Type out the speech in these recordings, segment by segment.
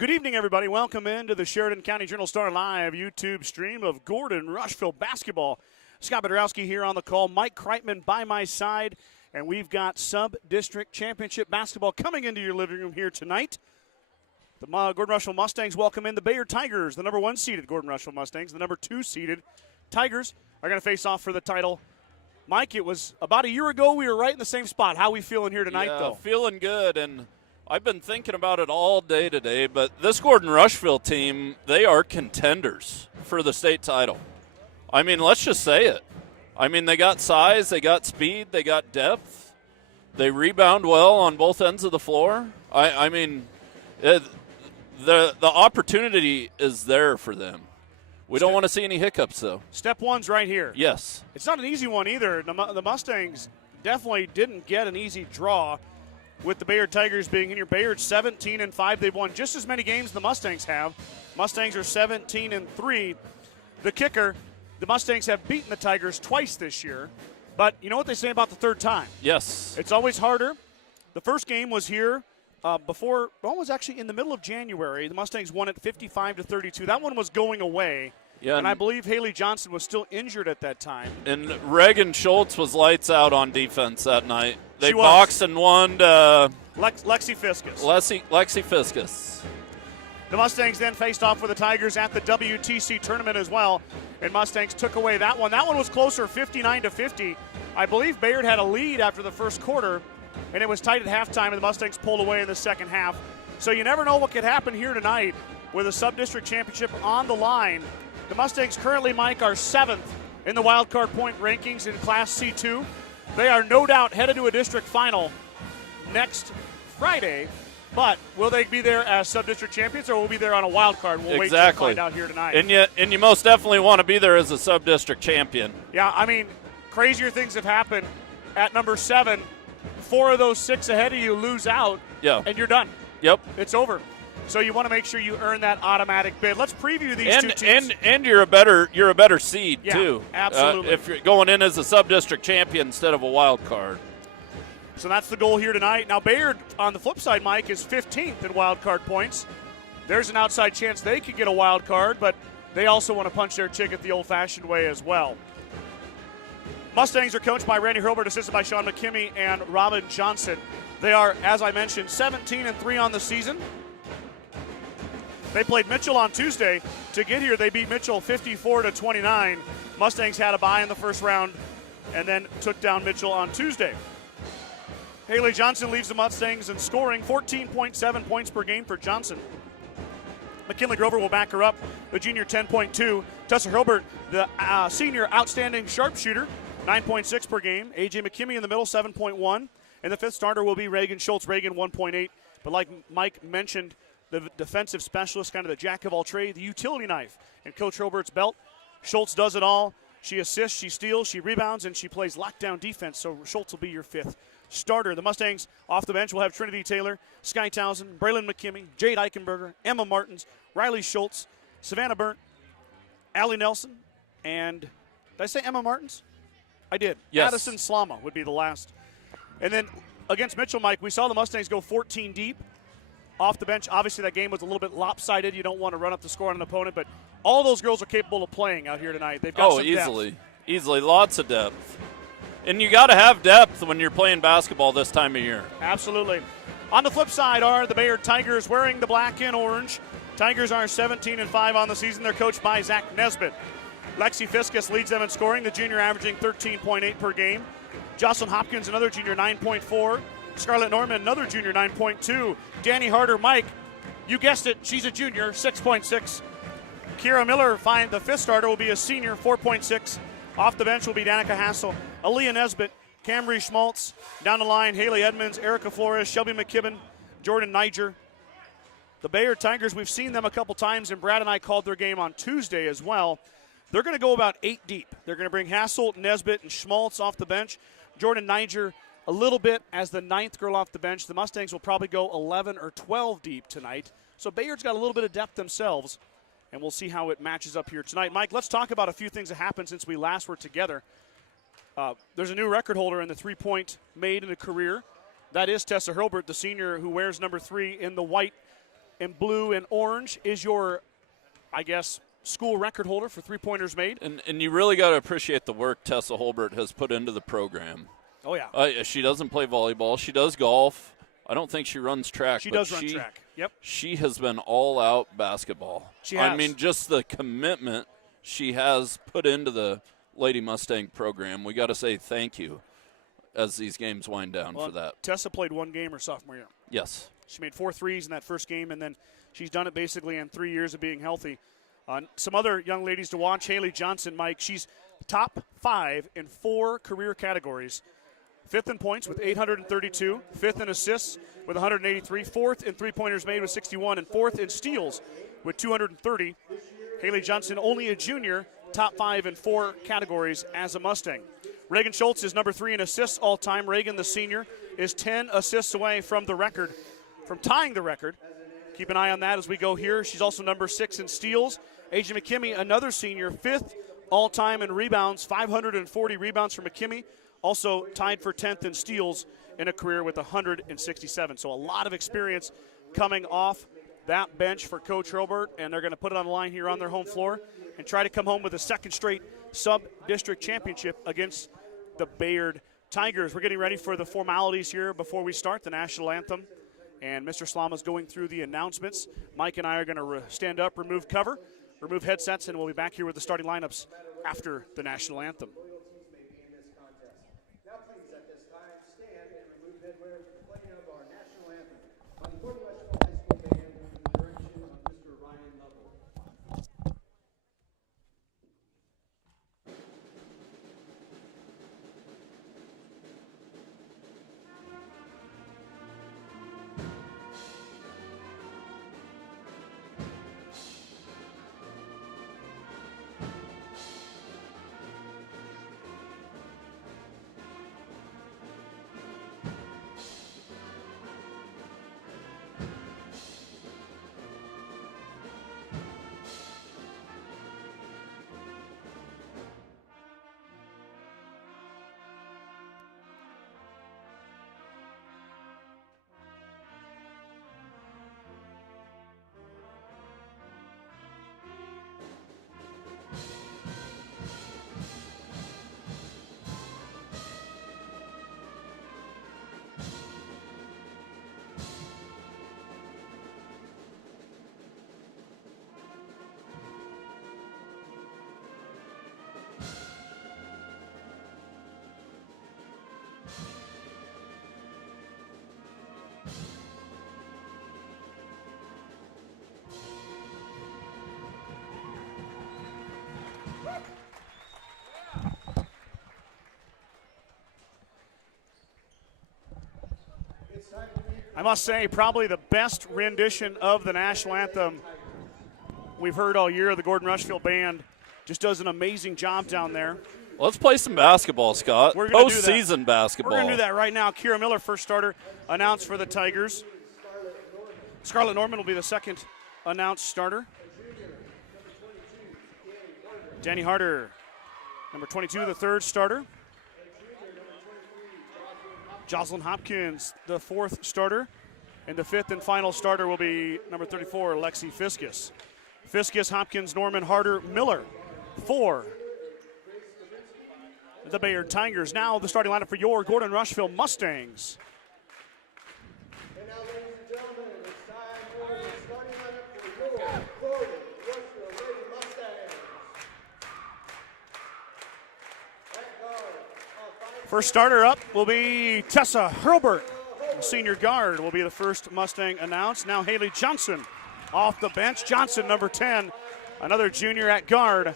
Good evening, everybody. Welcome into the Sheridan County Journal-Star Live YouTube stream of Gordon-Rushville basketball. Scott Bedrowski here on the call. Mike Kreitman by my side. And we've got sub-district championship basketball coming into your living room here tonight. The Gordon-Rushville Mustangs welcome in the Bayard Tigers, the number 1 seeded Gordon-Rushville Mustangs. The number 2 seeded Tigers are going to face off for the title. Mike, it was about a year ago we were right in the same spot. How are we feeling here tonight, though? Feeling good, and I've been thinking about it all day today, but this Gordon-Rushville team, they are contenders for the state title. I mean, let's just say it. I mean, they got size, they got speed, they got depth. They rebound well on both ends of the floor. The opportunity is there for them. We don't want to see any hiccups, though. Step one's right here. Yes. It's not an easy one either. The Mustangs definitely didn't get an easy draw with the Bayard Tigers being in here. Bayard 17-5. They've won just as many games the Mustangs have. Mustangs are 17-3. The kicker, the Mustangs have beaten the Tigers twice this year. But you know what they say about the third time? Yes. It's always harder. The first game was here was actually in the middle of January. The Mustangs won it 55-32. That one was going away. Yeah, and I believe Haley Johnson was still injured at that time. And Reagan Schultz was lights out on defense that night. They She was. boxed and won Lexi Fiskus. Lexi Fiskus. The Mustangs then faced off with the Tigers at the WTC tournament as well, and Mustangs took away that one. That one was closer, 59-50. I believe Bayard had a lead after the first quarter, and it was tight at halftime, and the Mustangs pulled away in the second half. So you never know what could happen here tonight with a sub-district championship on the line. The Mustangs currently, Mike, are 7th in the wild card point rankings in Class C2. They are no doubt headed to a district final next Friday. But will they be there as sub-district champions, or will be there on a wild card? We'll wait to find out here tonight. And you most definitely want to be there as a sub-district champion. Yeah, I mean, crazier things have happened. At number 7, 4 of those 6 ahead of you lose out, and you're done. Yep. It's over. So you want to make sure you earn that automatic bid. Let's preview these two teams. And you're a better seed too. Absolutely. If you're going in as a sub-district champion instead of a wild card. So that's the goal here tonight. Now Bayard, on the flip side, Mike, is 15th in wild card points. There's an outside chance they could get a wild card, but they also want to punch their ticket the old-fashioned way as well. Mustangs are coached by Randy Hurlbert, assisted by Sean McKimmey and Robin Johnson. They are, as I mentioned, 17-3 on the season. They played Mitchell on Tuesday. To get here, they beat Mitchell 54-29. Mustangs had a bye in the first round and then took down Mitchell on Tuesday. Haley Johnson leads the Mustangs in scoring, 14.7 points per game for Johnson. McKinley Grover will back her up, the junior 10.2. Tessa Hilbert, the senior outstanding sharpshooter, 9.6 per game. A.J. McKimmey in the middle, 7.1. And the fifth starter will be Reagan Schultz. Reagan, 1.8. But like Mike mentioned, the defensive specialist, kind of the jack of all trades, the utility knife in Coach Hilbert's belt. Schultz does it all. She assists, she steals, she rebounds, and she plays lockdown defense. So Schultz will be your fifth starter. The Mustangs off the bench will have Trinity Taylor, Sky Townsend, Braylon McKimmey, Jade Eichenberger, Emma Martins, Riley Schultz, Savannah Burnt, Allie Nelson, and did I say Emma Martins? I did. Yes. Addison Slama would be the last. And then against Mitchell, Mike, we saw the Mustangs go 14 deep off the bench. Obviously, that game was a little bit lopsided. You don't want to run up the score on an opponent, but all those girls are capable of playing out here tonight. They've got some depth. Easily, lots of depth. And you got to have depth when you're playing basketball this time of year. Absolutely. On the flip side are the Bayard Tigers wearing the black and orange. Tigers are 17-5 on the season. They're coached by Zach Nesbitt. Lexi Fiskus leads them in scoring, the junior averaging 13.8 per game. Jocelyn Hopkins, another junior, 9.4. Scarlett Norman, another junior, 9.2. Danny Harder, Mike, you guessed it, she's a junior, 6.6. Kira Miller, the fifth starter, will be a senior, 4.6. Off the bench will be Danica Hassel, Aaliyah Nesbitt, Camry Schmaltz. Down the line, Haley Edmonds, Erica Flores, Shelby McKibben, Jordan Niger. The Bayard Tigers, we've seen them a couple times, and Brad and I called their game on Tuesday as well. They're going to go about 8 deep. They're going to bring Hassel, Nesbitt, and Schmaltz off the bench. Jordan Niger a little bit as the 9th girl off the bench. The Mustangs will probably go 11 or 12 deep tonight. So Bayard's got a little bit of depth themselves, and we'll see how it matches up here tonight. Mike, let's talk about a few things that happened since we last were together. There's a new record holder in the three-point made in a career. That is Tessa Hurlbert, the senior who wears number 3 in the white in blue and orange is your, I guess, school record holder for three-pointers made. And you really got to appreciate the work Tessa Holbert has put into the program. Oh, yeah. She doesn't play volleyball. She does golf. I don't think she runs track. She does run track. Yep. She has been all-out basketball. She has. I mean, just the commitment she has put into the Lady Mustang program. We got to say thank you as these games wind down for that. Tessa played one game her sophomore year. Yes. She made 4 threes in that first game, and then she's done it basically in 3 years of being healthy. Some other young ladies to watch, Haley Johnson, Mike. She's top 5 in 4 career categories. 5th in points with 832, 5th in assists with 183, 4th in three-pointers made with 61, and 4th in steals with 230. Haley Johnson, only a junior, top 5 in 4 categories as a Mustang. Reagan Schultz is number 3 in assists all-time. Reagan, the senior, is 10 assists away from the record, from tying the record. Keep an eye on that as we go here. She's also number 6 in steals. A.J. McKimmey, another senior, 5th all-time in rebounds, 540 rebounds for McKimmey. Also tied for 10th in steals in a career with 167. So a lot of experience coming off that bench for Coach Hurlburt, and they're going to put it on the line here on their home floor and try to come home with a second straight sub-district championship against the Bayard Tigers. We're getting ready for the formalities here before we start the national anthem, and Mr. Slama's going through the announcements. Mike and I are going to stand up, remove cover, remove headsets, and we'll be back here with the starting lineups after the national anthem. I must say, probably the best rendition of the national anthem we've heard all year. The Gordon-Rushville band just does an amazing job down there. Let's play some basketball, Scott. Postseason basketball. We're going to do that right now. Kira Miller, first starter, announced for the Tigers. Scarlett Norman will be the second announced starter. Danny Harder, number 22, the third starter. Jocelyn Hopkins, the fourth starter. And the fifth and final starter will be number 34, Lexi Fiskus. Fiskus, Hopkins, Norman, Harder, Miller for the Bayard Tigers. Now the starting lineup for your Gordon-Rushville Mustangs. And now, ladies and gentlemen, it's time for the starting lineup for your Gordon-Rushville Lady Mustangs. At guard, First starter up will be Tessa Hurlburt. The senior guard will be the first Mustang announced. Now Haley Johnson off the bench. Johnson, number 10, another junior at guard,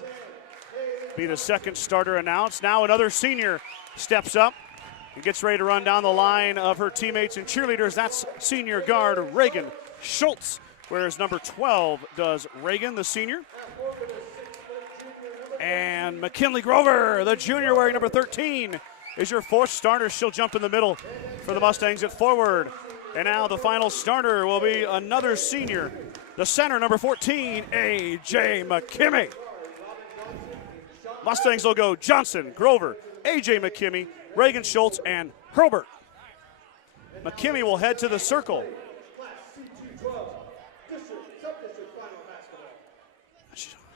be the second starter announced. Now another senior steps up and gets ready to run down the line of her teammates and cheerleaders. That's senior guard Reagan Schultz, whereas number 12 does Reagan, the senior. And McKinley Grover, the junior, wearing number 13, is your fourth starter. She'll jump in the middle for the Mustangs at forward. And now the final starter will be another senior, the center, number 14, A.J. McKimmey. Mustangs will go Johnson, Grover, A.J. McKimmey, Reagan Schultz, and Hurlburt. McKimmey will head to the circle. Class C2-12,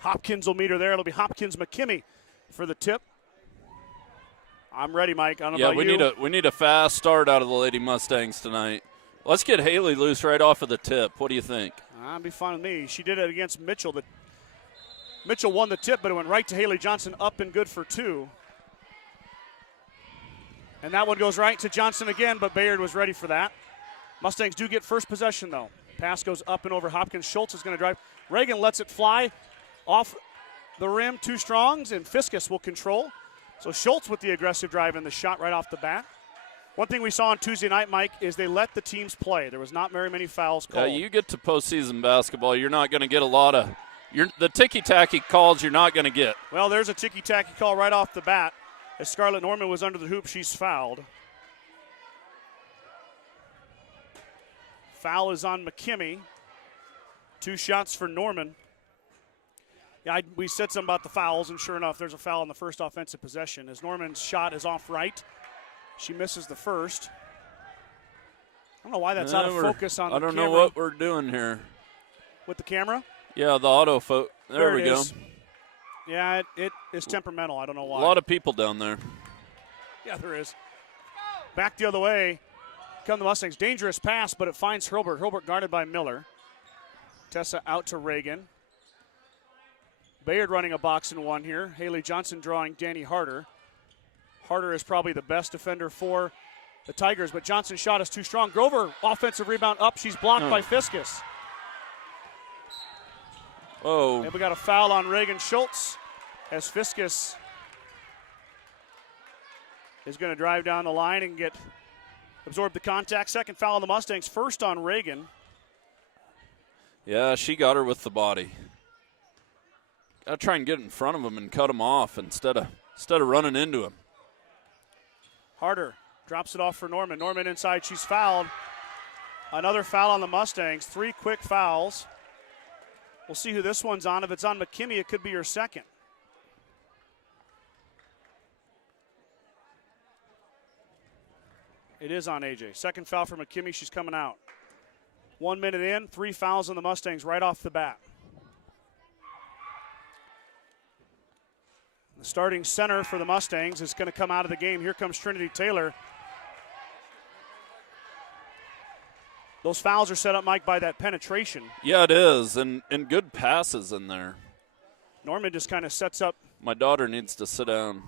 Hopkins will meet her there. It'll be Hopkins-McKimmey for the tip. I'm ready, Mike. I don't know about you. We need a fast start out of the Lady Mustangs tonight. Let's get Haley loose right off of the tip. What do you think? That'd be fine with me. She did it against Mitchell. Mitchell won the tip, but it went right to Haley Johnson, up and good for 2. And that one goes right to Johnson again, but Bayard was ready for that. Mustangs do get first possession, though. Pass goes up and over Hopkins. Schultz is going to drive. Reagan lets it fly off the rim, 2 strongs, and Fiskus will control. So Schultz with the aggressive drive and the shot right off the bat. One thing we saw on Tuesday night, Mike, is they let the teams play. There was not very many fouls called. You get to postseason basketball, you're not going to get a lot of the ticky-tacky calls you're not going to get. Well, there's a ticky-tacky call right off the bat. As Scarlett Norman was under the hoop, she's fouled. Foul is on McKimmey. 2 shots for Norman. Yeah, we said something about the fouls, and sure enough, there's a foul on the first offensive possession. As Norman's shot is off right, she misses the first. I don't know why that's out of focus on the camera. I don't know what we're doing here. With the camera? Yeah, the auto focus. There we go. Yeah, it is temperamental. I don't know why. A lot of people down there. Yeah, there is. Back the other way come the Mustangs. Dangerous pass, but it finds Hurlbert. Hurlbert guarded by Miller. Tessa out to Reagan. Bayard running a box and 1 here. Haley Johnson drawing Danny Harder. Harder is probably the best defender for the Tigers, but Johnson's shot is too strong. Grover, offensive rebound up. She's blocked by Fiskus. Oh. And we got a foul on Reagan Schultz as Fiskus is going to drive down the line and absorb the contact. Second foul on the Mustangs, first on Reagan. Yeah, she got her with the body. Got to try and get in front of him and cut him off instead of running into him. Harder drops it off for Norman. Norman inside, she's fouled. Another foul on the Mustangs, 3 quick fouls. We'll see who this one's on. If it's on McKimmey, it could be her second. It is on AJ. Second foul for McKimmey. She's coming out. 1 minute in, 3 fouls on the Mustangs right off the bat. The starting center for the Mustangs is going to come out of the game. Here comes Trinity Taylor. Those fouls are set up, Mike, by that penetration. Yeah, it is, and good passes in there. Norman just kind of sets up. My daughter needs to sit down.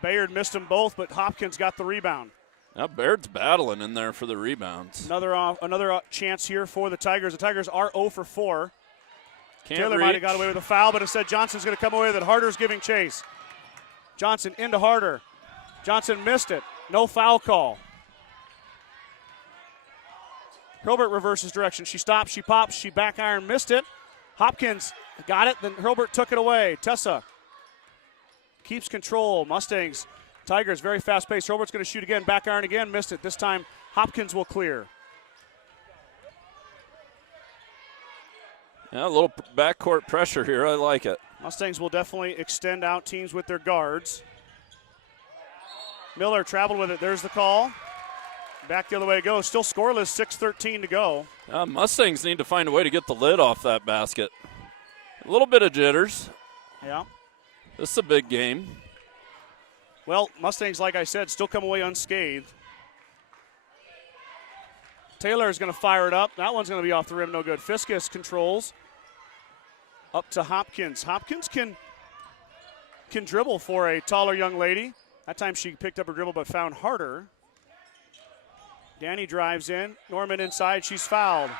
Bayard missed them both, but Hopkins got the rebound. Now Baird's battling in there for the rebounds. Another chance here for the Tigers. The Tigers are 0 for 4. Taylor reach. might have got away with a foul, but instead Johnson's going to come away with it. Harder's giving chase. Johnson into Harder. Johnson missed it. No foul call. Hurlbert reverses direction. She stops, she pops, she back iron, missed it. Hopkins got it, then Hurlbert took it away. Tessa keeps control. Mustangs, Tigers, very fast pace. Hurlbert's going to shoot again, back iron again, missed it. This time Hopkins will clear. Yeah, a little backcourt pressure here. I like it. Mustangs will definitely extend out teams with their guards. Miller traveled with it. There's the call. Back the other way it goes. Still scoreless, 6:13 to go. Mustangs need to find a way to get the lid off that basket. A little bit of jitters. Yeah. This is a big game. Well, Mustangs, like I said, still come away unscathed. Taylor is going to fire it up. That one's going to be off the rim, no good. Fiskus controls. Up to Hopkins. Hopkins can dribble for a taller young lady. That time she picked up her dribble but found Harder. Danny drives in. Norman inside. She's fouled.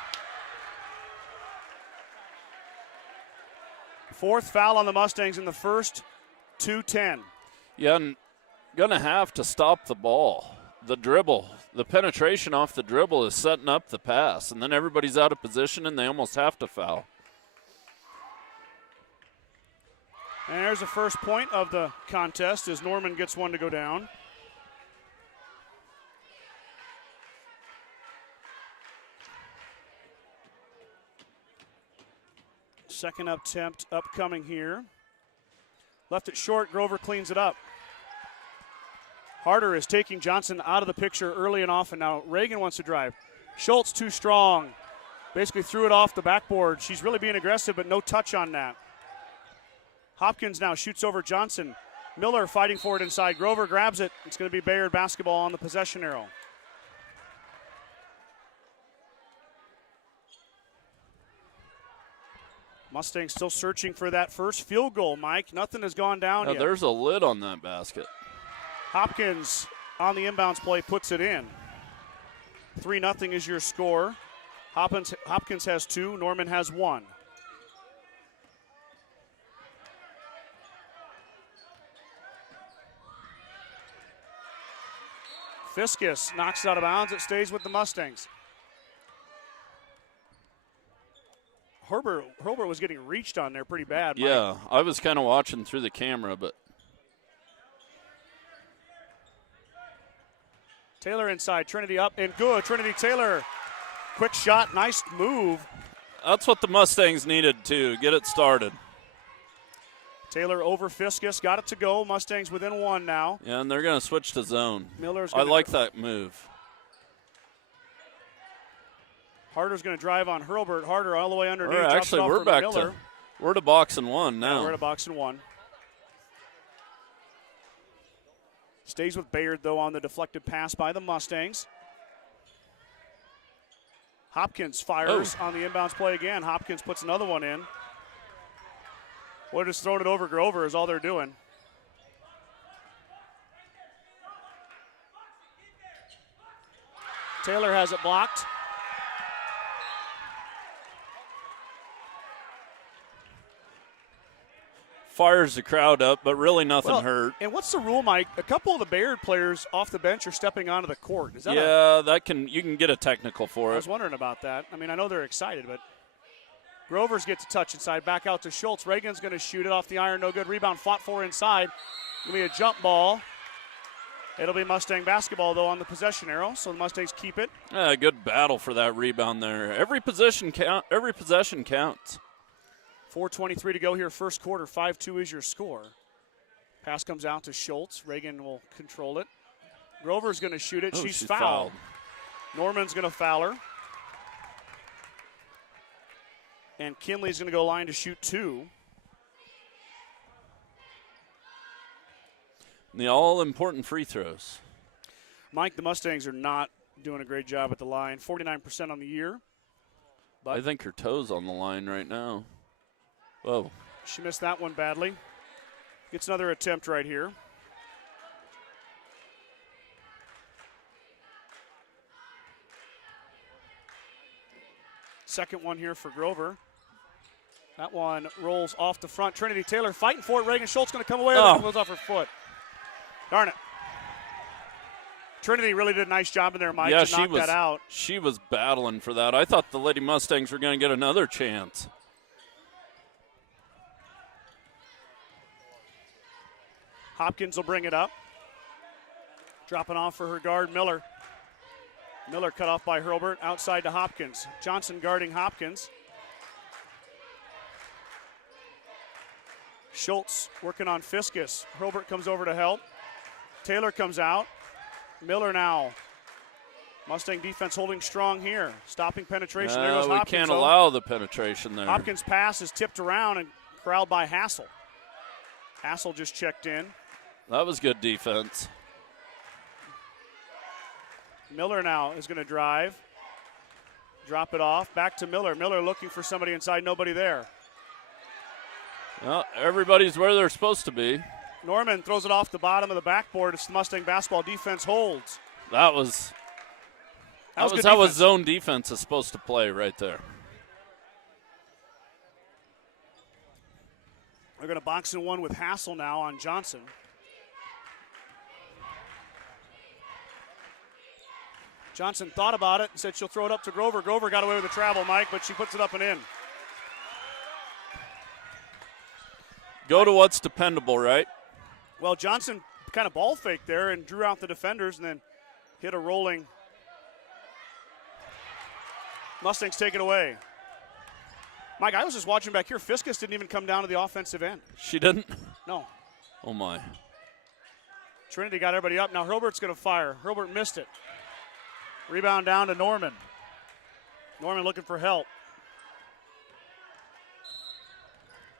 4th foul on the Mustangs in the first 2:10. Yeah, and going to have to stop the ball. The dribble, the penetration off the dribble is setting up the pass, and then everybody's out of position and they almost have to foul. And there's the first point of the contest as Norman gets one to go down. Second attempt upcoming here. Left it short, Grover cleans it up. Harder is taking Johnson out of the picture early and often. Now Reagan wants to drive. Schultz too strong. Basically threw it off the backboard. She's really being aggressive, but no touch on that. Hopkins now shoots over Johnson. Miller fighting for it inside. Grover grabs it. It's going to be Bayard basketball on the possession arrow. Mustang still searching for that first field goal, Mike. Nothing has gone down yet. There's a lid on that basket. Hopkins on the inbounds play puts it in. 3-0 is your score. Hopkins has 2. Norman has 1. Fiskus knocks it out of bounds. It stays with the Mustangs. Herbert was getting reached on there pretty bad, Mike. Yeah, I was kind of watching through the camera, but. Taylor inside, Trinity up and good. Trinity Taylor, quick shot, nice move. That's what the Mustangs needed to get it started. Taylor over Fiskus, got it to go. Mustangs within 1 now. Yeah, and they're going to switch to zone. I like that move. Harder's going to drive on Hurlbert. Harder all the way underneath. Actually, we're back to box and 1 now. Yeah, we're at a box and 1. Stays with Bayard, though, on the deflected pass by the Mustangs. Hopkins fires on the inbounds play again. Hopkins puts another one in. We're just throwing it over Grover is all they're doing. Taylor has it blocked. Fires the crowd up, but really nothing hurt. And what's the rule, Mike? A couple of the Bayard players off the bench are stepping onto the court. Is that you can get a technical for it. I was wondering about that. I mean, I know they're excited, but Grovers gets a touch inside, back out to Schultz. Reagan's going to shoot it off the iron, no good. Rebound fought for inside. Going to be a jump ball. It'll be Mustang basketball, though, on the possession arrow, so the Mustangs keep it. Good battle for that rebound there. Every possession counts. 4:23 to go here, first quarter. 5-2 is your score. Pass comes out to Schultz. Reagan will control it. Grover's going to shoot it. She's fouled. Norman's going to foul her. And Kinley's going to go line to shoot 2. The all-important free throws. Mike, the Mustangs are not doing a great job at the line. 49% on the year. But I think her toe's on the line right now. Whoa. She missed that one badly. Gets another attempt right here. Second one here for Grover. That one rolls off the front. Trinity Taylor fighting for it. Reagan Schultz going to come away with it. Goes off her foot. Darn it. Trinity really did a nice job in there, Mike, to knock that out. She was battling for that. I thought the Lady Mustangs were going to get another chance. Hopkins will bring it up. Dropping off for her guard, Miller. Miller cut off by Hurlbert, outside to Hopkins. Johnson guarding Hopkins. Schultz working on Fiskus. Hurlbert comes over to help. Taylor comes out. Miller now. Mustang defense holding strong here. Stopping penetration. There goes Hopkins. We can't allow the penetration there. Hopkins' pass is tipped around and corralled by Hassel. Hassel just checked in. That was good defense. Miller now is going to drive. Drop it off. Back to Miller. Miller looking for somebody inside. Nobody there. Well, everybody's where they're supposed to be. Norman throws it off the bottom of the backboard. It's the Mustang basketball. Defense holds. That was zone defense is supposed to play right there. They're going to box in one with Hassel now on Johnson. Johnson thought about it and said she'll throw it up to Grover. Grover got away with the travel, Mike, but she puts it up and in. Go to what's dependable, right? Well, Johnson kind of ball faked there and drew out the defenders and then hit a rolling. Mustangs take it away. Mike, I was just watching back here. Fiskus didn't even come down to the offensive end. She didn't? No. Oh, my. Trinity got everybody up. Now Hurlbert's going to fire. Hurlbert missed it. Rebound down to Norman. Norman looking for help.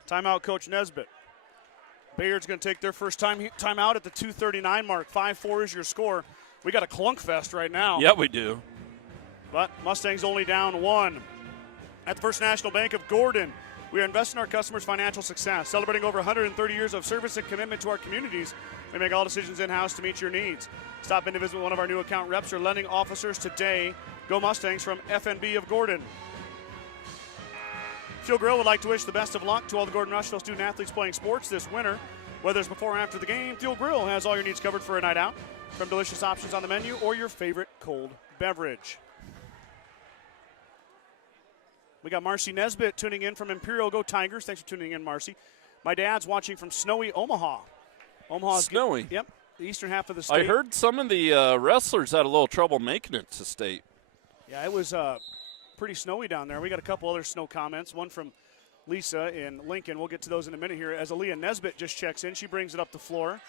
Timeout, Coach Nesbitt. Bayard's going to take their first timeout at the 2:39 mark. 5-4 is your score. We got a clunk fest right now. Yeah, we do. But Mustangs only down 1. At the First National Bank of Gordon, we are investing in our customers' financial success. Celebrating over 130 years of service and commitment to our communities, we make all decisions in-house to meet your needs. Stop in to visit one of our new account reps or lending officers today. Go Mustangs from FNB of Gordon. Fuel Grill would like to wish the best of luck to all the Gordon-Rushville student athletes playing sports this winter. Whether it's before or after the game, Fuel Grill has all your needs covered for a night out, from delicious options on the menu or your favorite cold beverage. We got Marcy Nesbitt tuning in from Imperial. Go Tigers. Thanks for tuning in, Marcy. My dad's watching from snowy Omaha. Omaha's snowy? Yep, the eastern half of the state. I heard some of the wrestlers had a little trouble making it to state. Yeah, it was pretty snowy down there. We got a couple other snow comments. One from Lisa in Lincoln. We'll get to those in a minute here. As Aaliyah Nesbitt just checks in, she brings it up the floor.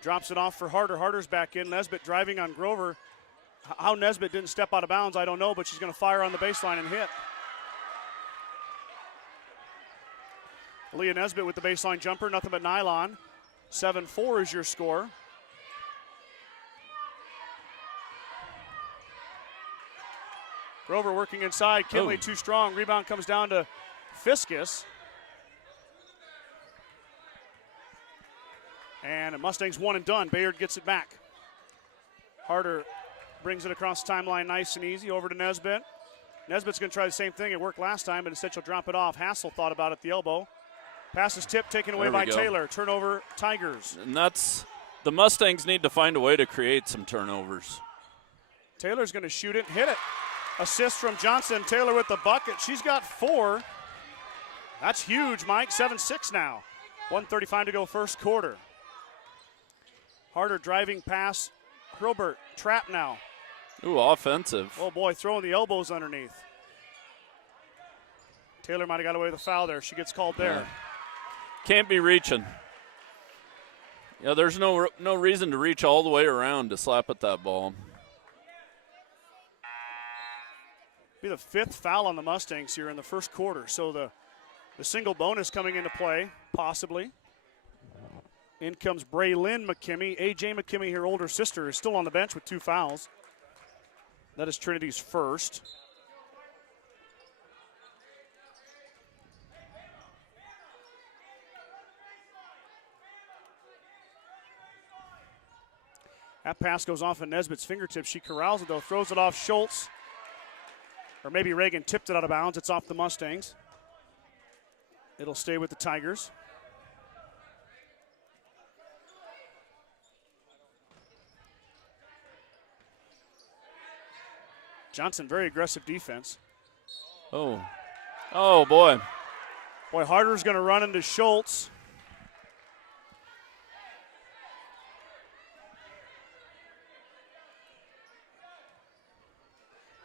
Drops it off for Harder. Harder's back in. Nesbitt driving on Grover. How Nesbitt didn't step out of bounds, I don't know, but she's going to fire on the baseline and hit. Aaliyah Nesbitt with the baseline jumper, nothing but nylon. 7-4 is your score. Grover working inside. Kinley too strong. Rebound comes down to Fiskus. And Mustangs one and done. Bayard gets it back. Harder brings it across the timeline nice and easy over to Nesbitt. Nesbitt's going to try the same thing. It worked last time, but instead she'll drop it off. Hassel thought about it at the elbow. Pass is tipped, taken away by Taylor. Turnover, Tigers. And that's the Mustangs need to find a way to create some turnovers. Taylor's going to shoot it and hit it. Assist from Johnson. Taylor with the bucket. She's got 4. That's huge, Mike. 7-6 now. 1:35 to go first quarter. Harder driving pass. Hurlbert, trap now. Ooh, offensive. Oh, boy, throwing the elbows underneath. Taylor might have got away with a foul there. She gets called there. Yeah. Can't be reaching. Yeah, there's no reason to reach all the way around to slap at that ball. Be the 5th foul on the Mustangs here in the first quarter. So the single bonus coming into play, possibly. In comes Braylyn McKimmie. A.J. McKimmie, her older sister, is still on the bench with 2 fouls. That is Trinity's first. That pass goes off of Nesbitt's fingertips. She corrals it, though, throws it off Schultz. Or maybe Reagan tipped it out of bounds. It's off the Mustangs. It'll stay with the Tigers. Johnson, very aggressive defense. Oh, boy. Boy, Harder's going to run into Schultz.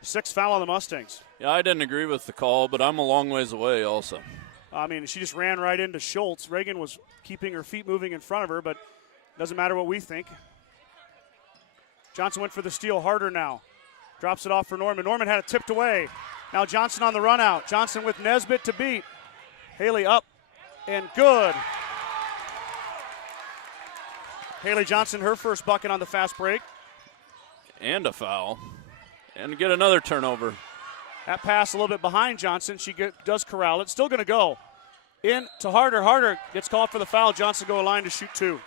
Sixth foul on the Mustangs. Yeah, I didn't agree with the call, but I'm a long ways away also. I mean, she just ran right into Schultz. Reagan was keeping her feet moving in front of her, but doesn't matter what we think. Johnson went for the steal. Harder now. Drops it off for Norman. Norman had it tipped away. Now Johnson on the run out. Johnson with Nesbitt to beat. Haley up and good. Haley Johnson, her first bucket on the fast break. And a foul. And get another turnover. That pass a little bit behind Johnson. She does corral it. Still going to go. In to Harder. Harder gets called for the foul. Johnson go a line to shoot 2.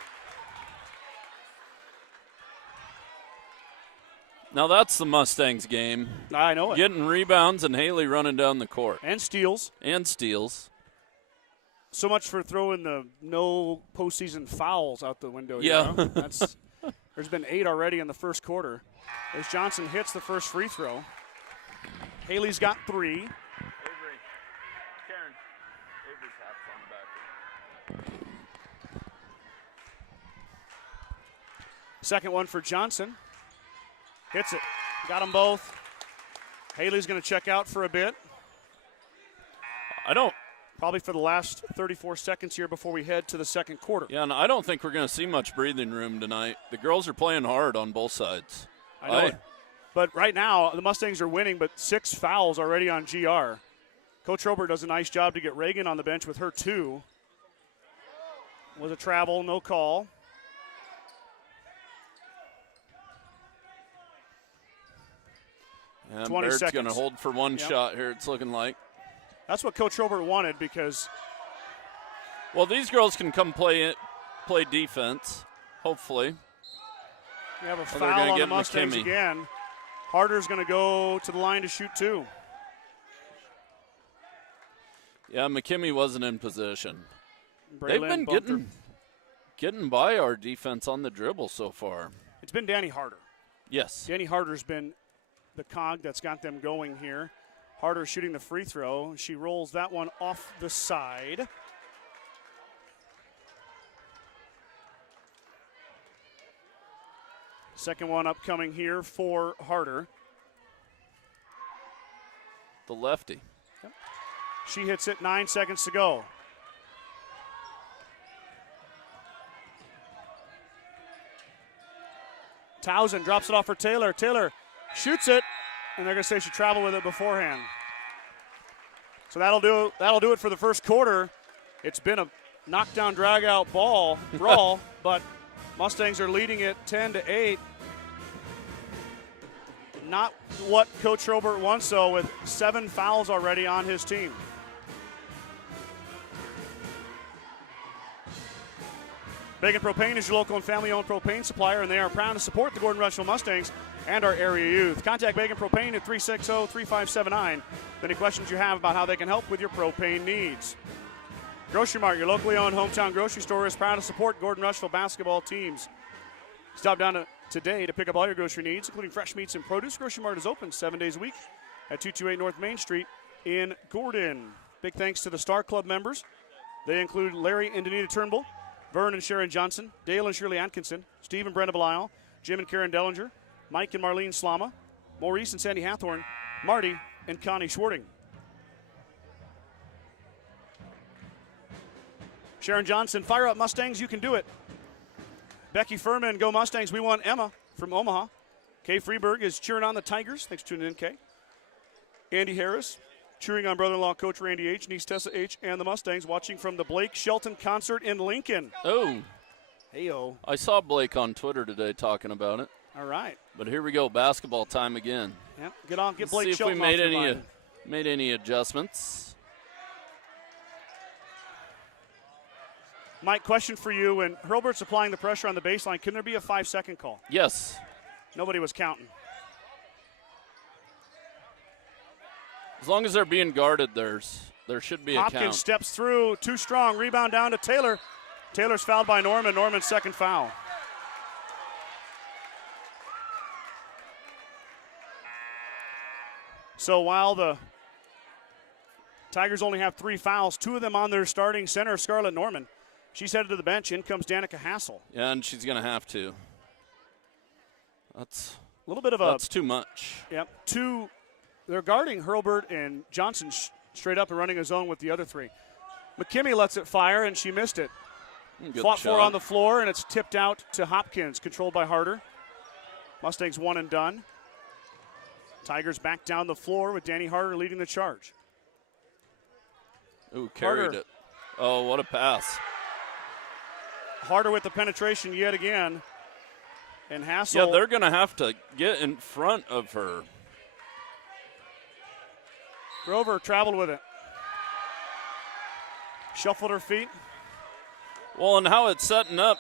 Now that's the Mustangs game. I know it. Getting rebounds and Haley running down the court. And steals. So much for throwing the no postseason fouls out the window. Yeah. You know? There's been 8 already in the first quarter. As Johnson hits the first free throw. Haley's got 3. Avery's hat's on the back. Second one for Johnson. Hits it. Got them both. Haley's going to check out for a bit. Probably for the last 34 seconds here before we head to the second quarter. Yeah, and I don't think we're going to see much breathing room tonight. The girls are playing hard on both sides. I know it. But right now, the Mustangs are winning, but 6 fouls already on GR. Coach Robert does a nice job to get Reagan on the bench with her 2. Was a travel, no call. And 20 Baird's seconds. going to hold for one shot here, it's looking like. That's what Coach Robert wanted because Well, these girls can come play defense, hopefully. we have a they're foul gonna on the get Mustangs McKimmey. again. Harder's going to go to the line to shoot 2. Yeah, McKimmey wasn't in position. Braylon They've been bumped her. getting by our defense on the dribble so far. It's been Danny Harder. Yes. Danny Harder's been the cog that's got them going here. Harder shooting the free throw. She rolls that one off the side. Second one upcoming here for Harder. The lefty. She hits it, 9 seconds to go. Townsend drops it off for Taylor. Taylor shoots it, and they're going to say she traveled with it beforehand. So that'll do it for the first quarter. It's been a knockdown, drag-out brawl, but Mustangs are leading it 10-8. Not what Coach Robert wants, though, with 7 fouls already on his team. Bacon Propane is your local and family-owned propane supplier, and they are proud to support the Gordon-Rushville Mustangs and our area youth. Contact Bacon Propane at 360-3579. Any questions you have about how they can help with your propane needs. Grocery Mart, your locally owned hometown grocery store, is proud to support Gordon-Rushville basketball teams. Stop down today to pick up all your grocery needs, including fresh meats and produce. Grocery Mart is open 7 days a week at 228 North Main Street in Gordon. Big thanks to the Star Club members. They include Larry and Danita Turnbull, Vern and Sharon Johnson, Dale and Shirley Atkinson, Steve and Brenda Belisle, Jim and Karen Dellinger, Mike and Marlene Slama, Maurice and Sandy Hathorn, Marty and Connie Schwarting. Sharon Johnson, fire up Mustangs, you can do it. Becky Furman, go Mustangs, we want Emma from Omaha. Kay Freeberg is cheering on the Tigers. Thanks for tuning in, Kay. Andy Harris, cheering on brother-in-law Coach Randy H., niece Tessa H., and the Mustangs, watching from the Blake Shelton concert in Lincoln. Oh. Hey-o. I saw Blake on Twitter today talking about it. All right. But here we go, basketball time again. Yep. Get Blake Let's see Shelton if we off the line. made any adjustments. Mike, question for you. When Hurlbert's applying the pressure on the baseline, can there be a 5-second call? Yes. Nobody was counting. As long as they're being guarded, there should be a Hopkins count. steps through, too strong. Rebound down to Taylor. Taylor's fouled by Norman. Norman's second foul. So while the Tigers only have 3 fouls, 2 of them on their starting center, Scarlett Norman. She's headed to the bench. In comes Danica Hassel. Yeah, and she's going to have to. That's A little bit of that's too much. Yep. They're guarding Hurlbert and Johnson straight up and running a zone with the other 3. McKimmey lets it fire, and she missed it. Good Fought shot. for on the floor, and it's tipped out to Hopkins, controlled by Harder. Mustangs one and done. Tigers back down the floor with Danny Harder leading the charge. Ooh, carried Harder. it. Oh, what a pass. Harder with the penetration yet again. And Hassel. Yeah, they're going to have to get in front of her. Grover traveled with it. Shuffled her feet. Well, and how it's setting up.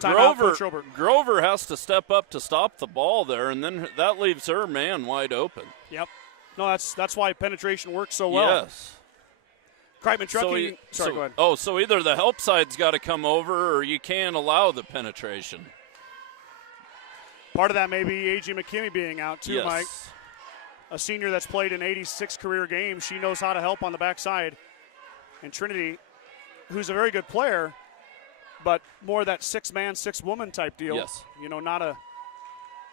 Timeout, Coach Robert. Grover has to step up to stop the ball there, and then that leaves her man wide open. Yep. No, that's why penetration works so well. Yes. Kreitman Trucking. Sorry, go ahead. Oh, so either the help side's got to come over or you can't allow the penetration. Part of that may be A.J. McKinney being out too, Yes. Mike. A senior that's played in 86 career games. She knows how to help on the backside. And Trinity, who's a very good player, but more that 6-man, 6-woman type deal. Yes. You know, not a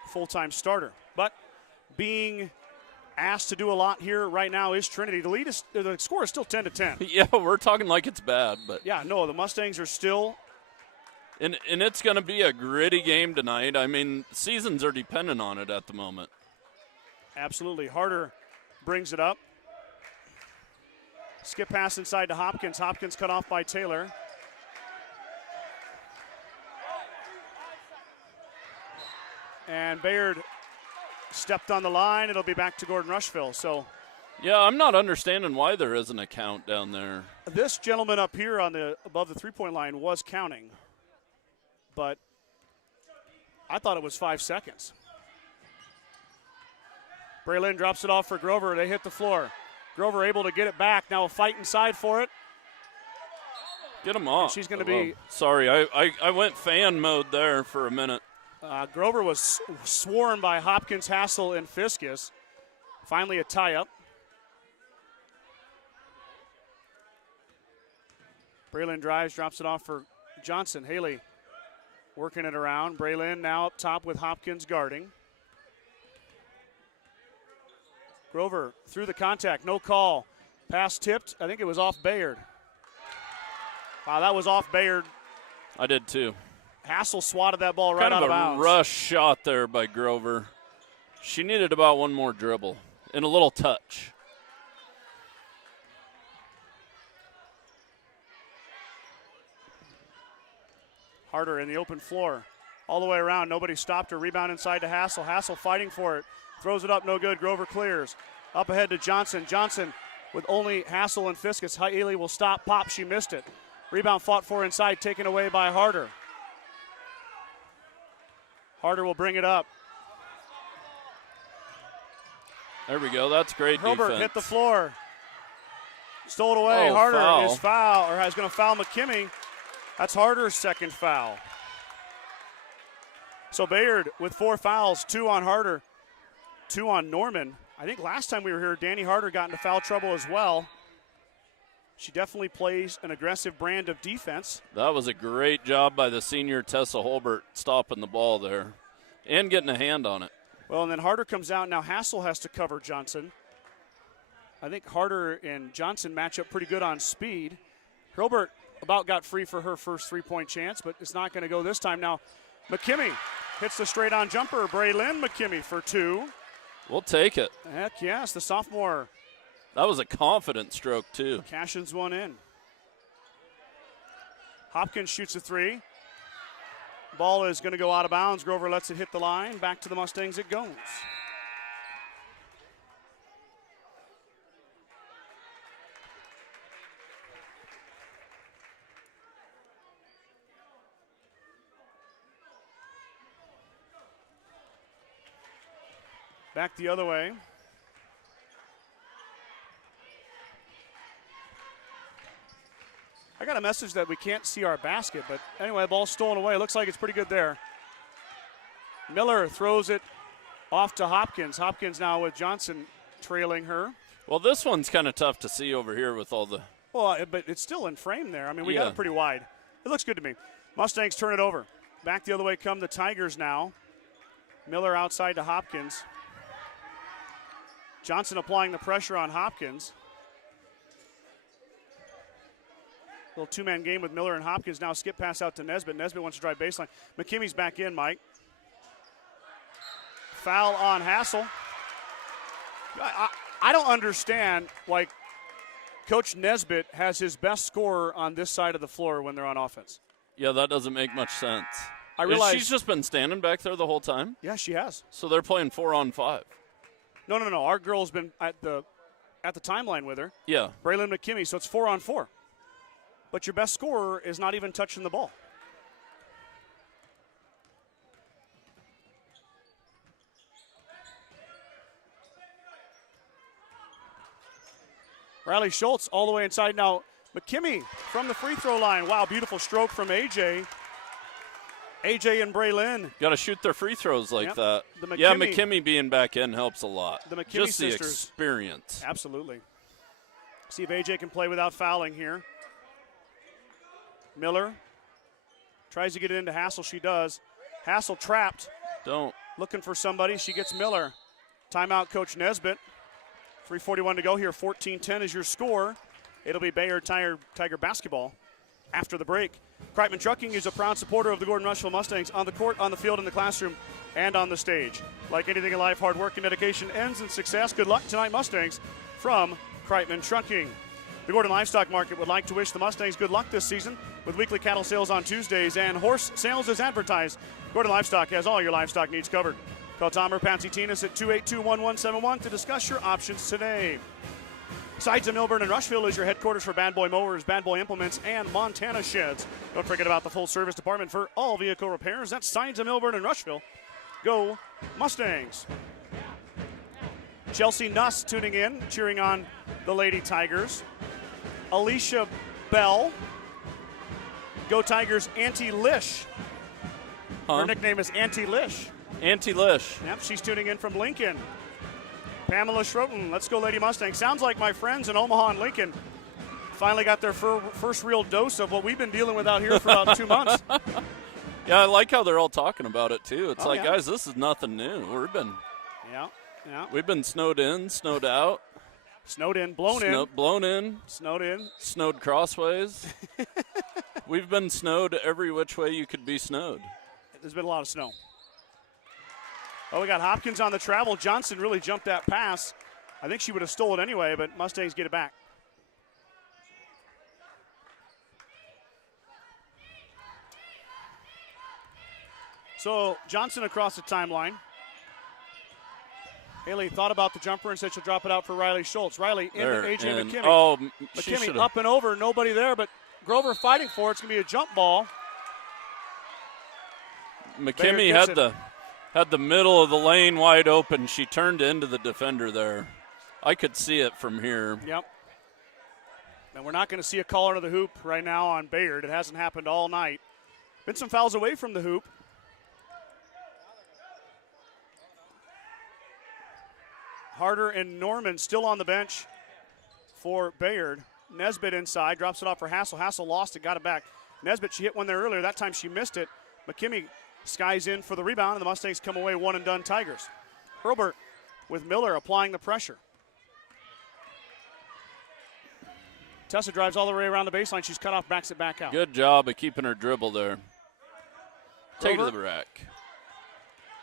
full-time starter. But being asked to do a lot here right now is Trinity. The score is still 10-10. Yeah, we're talking like it's bad, but Yeah, no, the Mustangs are still And it's going to be a gritty game tonight. I mean, seasons are dependent on it at the moment. Absolutely. Harder brings it up. Skip pass inside to Hopkins. Hopkins cut off by Taylor. And Bayard stepped on the line. It'll be back to Gordon-Rushville. So, yeah, I'm not understanding why there isn't a count down there. this gentleman up here on the above the three-point line was counting, but I thought it was 5 seconds. Braylon drops it off for Grover. They hit the floor. Grover able to get it back. Now a fight inside for it. Get him off. And she's going to be. Sorry, I went fan mode there for a minute. Grover was swarmed by Hopkins, Hassel, and Fiskus. Finally a tie-up. Braylon drives, drops it off for Johnson. Haley working it around. Braylon now up top with Hopkins guarding. Grover through the contact, no call. Pass tipped. I think it was off Bayard. Wow, that was off Bayard. I did too. Hassel swatted that ball right kind out of bounds. Kind of a rush shot there by Grover. She needed about one more dribble and a little touch. Harder in the open floor. All the way around. Nobody stopped her. Rebound inside to Hassel. Hassel fighting for it. Throws it up. No good. Grover clears. Up ahead to Johnson. Johnson with only Hassel and Fiskus. Haley will stop. Pop. She missed it. Rebound fought for inside. Taken away by Harder. Harder will bring it up. There we go. That's great defense. Hilbert hit the floor. Stole it away. Oh, Harder foul. is foul, or is going to foul McKimmey. That's Harder's second foul. So Bayard with 4 fouls, 2 on Harder, 2 on Norman. I think last time we were here, Danny Harder got into foul trouble as well. She definitely plays an aggressive brand of defense. That was a great job by the senior Tessa Holbert stopping the ball there and getting a hand on it. Well, and then Harder comes out. Now Hassel has to cover Johnson. I think Harder and Johnson match up pretty good on speed. Hilbert about got free for her first three-point chance, but it's not going to go this time. Now McKimmey hits the straight-on jumper. Braylon McKimmey for 2. We'll take it. Heck yes, the sophomore. That was a confident stroke, too. Cashin's one in. Hopkins shoots a 3. Ball is going to go out of bounds. Grover lets it hit the line. Back to the Mustangs it goes. Back the other way. I got a message that we can't see our basket, but anyway, ball stolen away. Looks like it's pretty good there. Miller throws it off to Hopkins. Hopkins now with Johnson trailing her. Well, this one's kind of tough to see over here with all the... Well, but it's still in frame there. I mean, we got it pretty wide. It looks good to me. Mustangs turn it over. Back the other way come the Tigers now. Miller outside to Hopkins. Johnson applying the pressure on Hopkins. Little two-man game with Miller and Hopkins. Now skip pass out to Nesbitt. Nesbitt wants to drive baseline. McKimmey's back in, Mike. Foul on Hassel. I don't understand, like, Coach Nesbitt has his best scorer on this side of the floor when they're on offense. Yeah, that doesn't make much sense. I realize she's just been standing back there the whole time? Yeah, she has. So they're playing 4-on-5. No. Our girl's been at the timeline with her. Yeah. Braylon McKimmey, so it's 4-on-4. But your best scorer is not even touching the ball. Riley Schultz all the way inside. Now, McKimmey from the free throw line. Wow, beautiful stroke from AJ. AJ and Braylon. Got to shoot their free throws like that. McKimmey, McKimmey being back in helps a lot. The McKimmey just the sisters. Experience. Absolutely. See if AJ can play without fouling here. Miller tries to get it into Hassel. She does. Hassel trapped. Don't. Looking for somebody. She gets Miller. Timeout, Coach Nesbitt. 3:41 to go here. 14-10 is your score. It'll be Bayard Tiger basketball. after the break. Kreitman Trucking is a proud supporter of the Gordon-Rushville Mustangs on the court, on the field, in the classroom, and on the stage. Like anything in life, hard work and dedication ends in success. Good luck tonight, Mustangs, from Kreitman Trucking. The Gordon Livestock Market would like to wish the Mustangs good luck this season with weekly cattle sales on Tuesdays and horse sales as advertised. Gordon Livestock has all your livestock needs covered. Call Tom or Patsy Tinas at 282-1171 to discuss your options today. Sides of Millburn and Rushville is your headquarters for Bad Boy Mowers, Bad Boy Implements, and Montana Sheds. Don't forget about the full service department for all vehicle repairs. That's Sides of Millburn and Rushville. Go Mustangs. Chelsea Nuss tuning in, cheering on the Lady Tigers. Alicia Bell. Go Tigers. Auntie Lish. Her nickname is Auntie Lish. Auntie Lish. Yep, she's tuning in from Lincoln. Pamela Schroten, let's go Lady Mustang. Sounds like my friends in Omaha and Lincoln finally got their first real dose of what we've been dealing with out here for about 2 months. Yeah, I like how they're all talking about it, too. It's yeah. guys, this is nothing new. We've been snowed in, snowed out. Snowed in, blown in. Snowed in. Snowed crossways. We've been snowed every which way you could be snowed. There's been a lot of snow. Oh, we got Hopkins on the travel. Johnson really jumped that pass. I think she would have stolen it anyway, but Mustangs get it back. So Johnson across the timeline. Haley thought about the jumper and said she'll drop it out for Riley Schultz. Riley into A.J. McKinney. Oh, McKinney up and over, nobody there, but Grover fighting for it. It's going to be a jump ball. McKinney had the middle of the lane wide open. She turned into the defender there. I could see it from here. Yep. And we're not going to see a call under the hoop right now on Bayard. It hasn't happened all night. Been some fouls away from the hoop. Harder and Norman still on the bench for Bayard. Nesbitt inside, drops it off for Hassel. Hassel lost it, got it back. Nesbitt, she hit one there earlier. That time she missed it. McKinney skies in for the rebound, and the Mustangs come away one and done Tigers. Herbert with Miller applying the pressure. Tessa drives all the way around the baseline. She's cut off, backs it back out. Good job of keeping her dribble there. Take it to the rack.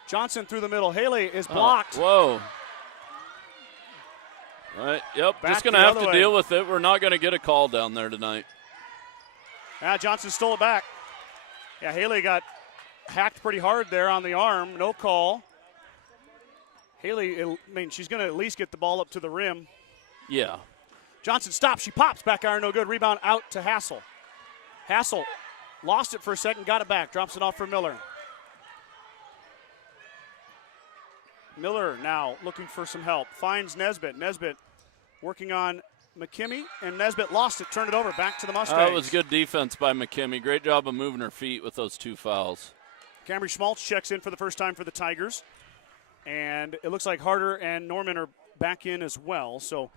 Johnson through the middle. Haley is blocked. Whoa. All right, yep, Back just going to have to deal with it. We're not going to get a call down there tonight. Johnson stole it back. Yeah, Haley got hacked pretty hard there on the arm. No call. Haley, she's going to at least get the ball up to the rim. Yeah. Johnson stops. She pops. Back iron, no good. Rebound out to Hassel. Hassel lost it for a second, got it back. Drops it off for Miller. Miller now looking for some help. Finds Nesbitt. Nesbitt working on McKinney, and Nesbitt lost it. Turned it over. Back to the Mustangs. That was good defense by McKinney. Great job of moving her feet with those 2 fouls. Camry Schmaltz checks in for the first time for the Tigers. And it looks like Harder and Norman are back in as well. So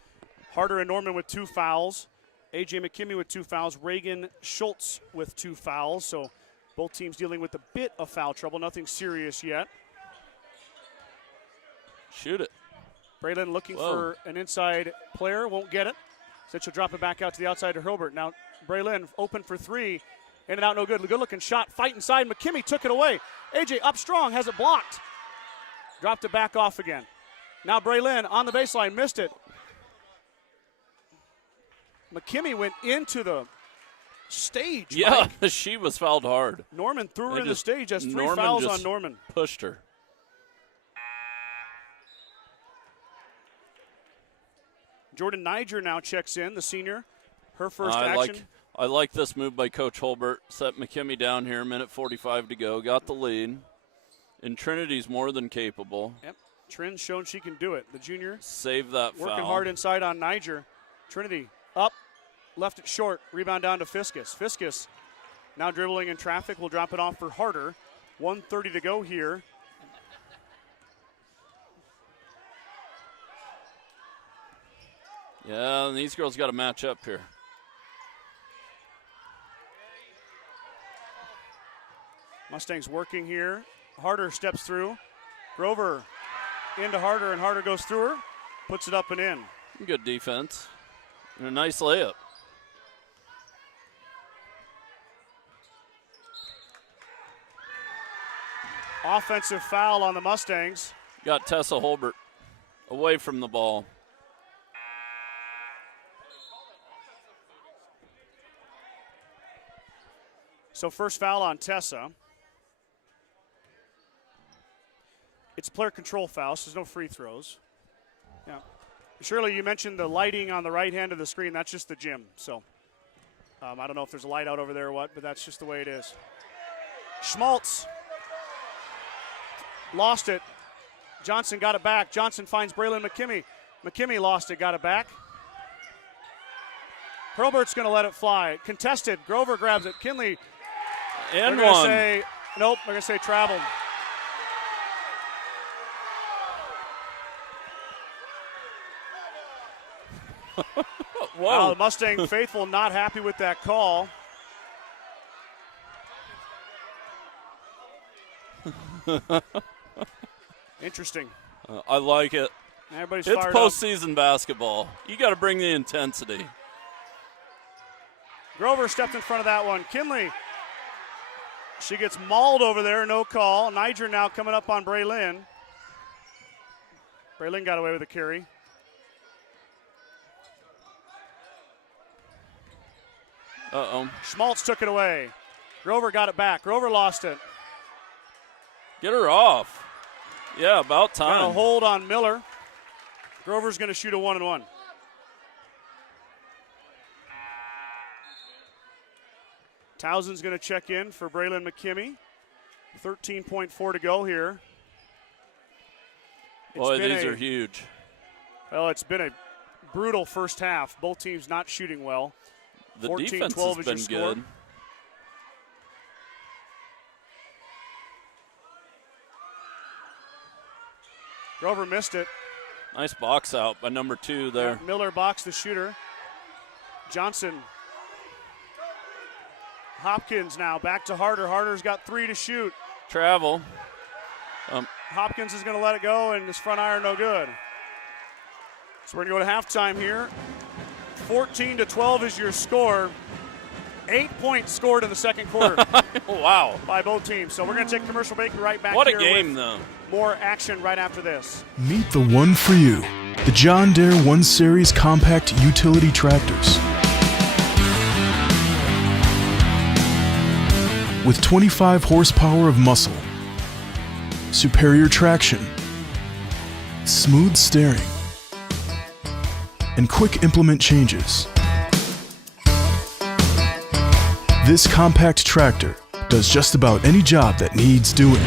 Harder and Norman with 2 fouls. A.J. McKinney with 2 fouls. Reagan Schultz with 2 fouls. So both teams dealing with a bit of foul trouble. Nothing serious yet. Shoot it. Braylon looking for an inside player. Won't get it. Said she'll drop it back out to the outside to Herbert. Now Braylon open for 3. In and out, no good. Good looking shot. Fight inside. McKinney took it away. AJ up strong, has it blocked. Dropped it back off again. Now Braylon on the baseline, missed it. McKinney went into the stage. Yeah, Mike. She was fouled hard. Norman threw her in the stage. Has 3 Norman fouls just on Norman. Pushed her. Jordan Niger now checks in, the senior. Her first action. I like this move by Coach Holbert. Set McKinney down here, minute 45 to go. Got the lead. And Trinity's more than capable. Yep. Trin's shown she can do it. The junior. Save that foul. Working hard inside on Niger. Trinity up, left it short. Rebound down to Fiskus. Fiskus now dribbling in traffic. Will drop it off for Harder. 1:30 to go here. Yeah, and these girls got to match up here. Mustangs working here. Harder steps through. Grover into Harder, and Harder goes through her. Puts it up and in. Good defense. And a nice layup. Offensive foul on the Mustangs. Got Tessa Holbert away from the ball. So first foul on Tessa. It's a player control foul, so there's no free throws. Yeah. Shirley, you mentioned the lighting on the right hand of the screen. That's just the gym. So I don't know if there's a light out over there or what, but that's just the way it is. Schmaltz lost it. Johnson got it back. Johnson finds Braylon McKimmey. McKimmey lost it, got it back. Hurlbert's going to let it fly. Contested. Grover grabs it. Kinley. And they're one. Nope, they're going to say traveled. Whoa. The Mustang faithful not happy with that call. Interesting. I like it. Everybody's It's fired up. postseason basketball. You got to bring the intensity. Grover stepped in front of that one. Kinley. She gets mauled over there, no call. Niger now coming up on Braylon. Braylon got away with a carry. Uh-oh. Schmaltz took it away. Grover got it back. Grover lost it. Get her off. Yeah, about Got a time. hold on Miller. Grover's going to shoot a 1-and-1. Townsend's going to check in for Braylon McKimmey. 13.4 to go here. Boy, these are huge. Well, it's been a brutal first half. Both teams not shooting well. The 14-12 defense is your has been score. good. Grover missed it. Nice box out by number 2 there. Miller boxed the shooter. Johnson. Hopkins now back to Harder. Harder's got 3 to shoot. Travel. Hopkins is going to let it go, and his front iron no good. So we're going to go to halftime here. 14-12 is your score. 8 points scored in the second quarter. Wow. By both teams. So we're going to take a commercial break and right back What here a game, with though. more action right after this. Meet the one for you. The John Deere 1 Series compact utility tractors. With 25 horsepower of muscle, superior traction, smooth steering, and quick implement changes. This compact tractor does just about any job that needs doing.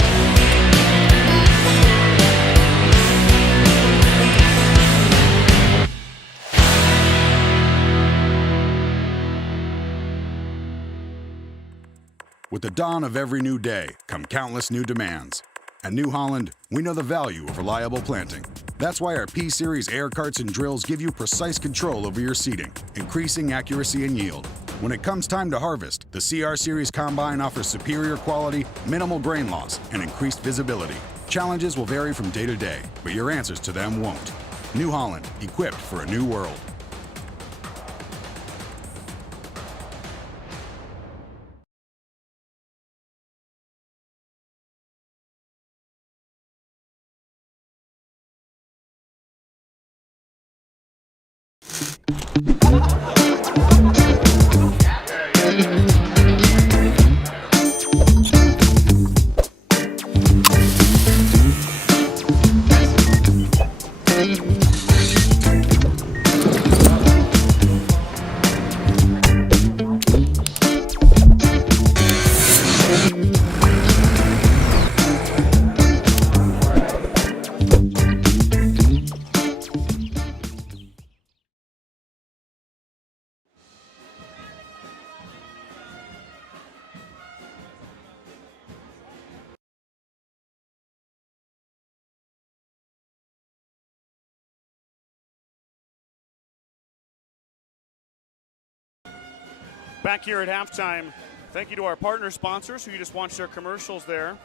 With the dawn of every new day come countless new demands. At New Holland, we know the value of reliable planting. That's why our P-Series air carts and drills give you precise control over your seeding, increasing accuracy and yield. When it comes time to harvest, the CR Series Combine offers superior quality, minimal grain loss, and increased visibility. Challenges will vary from day to day, but your answers to them won't. New Holland, equipped for a new world. Back here at halftime, thank you to our partner sponsors who you just watched their commercials there.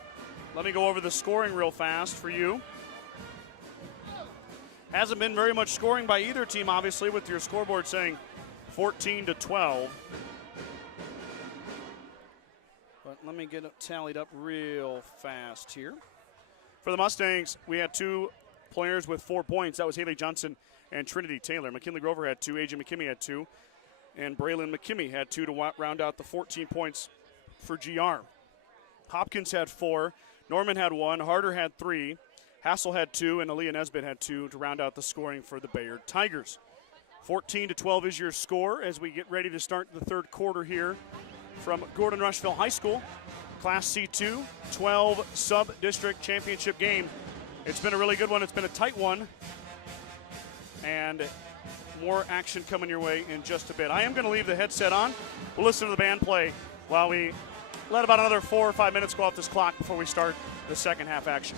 Let me go over the scoring real fast for you. Hasn't been very much scoring by either team, obviously, with your scoreboard saying 14-12. But let me get it tallied up real fast here. For the Mustangs, we had 2 players with 4 points. That was Haley Johnson and Trinity Taylor. McKinley Grover had 2, AJ McKimmy had 2, and Braylon McKimmy had 2 to round out the 14 points for GR. Hopkins had 4, Norman had 1, Harder had 3, Hassel had 2, and Aaliyah Nesbitt had 2 to round out the scoring for the Bayard Tigers. 14-12 is your score as we get ready to start the third quarter here from Gordon-Rushville High School. Class C2, 12 sub-district championship game. It's been a really good one. It's been a tight one. And more action coming your way in just a bit. I am going to leave the headset on. We'll listen to the band play while we let about another 4 or 5 minutes go off this clock before we start the second half action.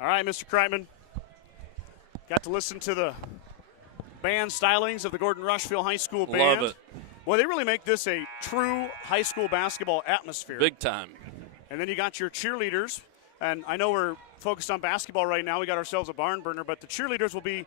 All right, Mr. Kreitman. Got to listen to the band stylings of the Gordon-Rushville High School band. Love it. Well, they really make this a true high school basketball atmosphere. Big time. And then you got your cheerleaders. And I know we're focused on basketball right now. We got ourselves a barn burner, but the cheerleaders will be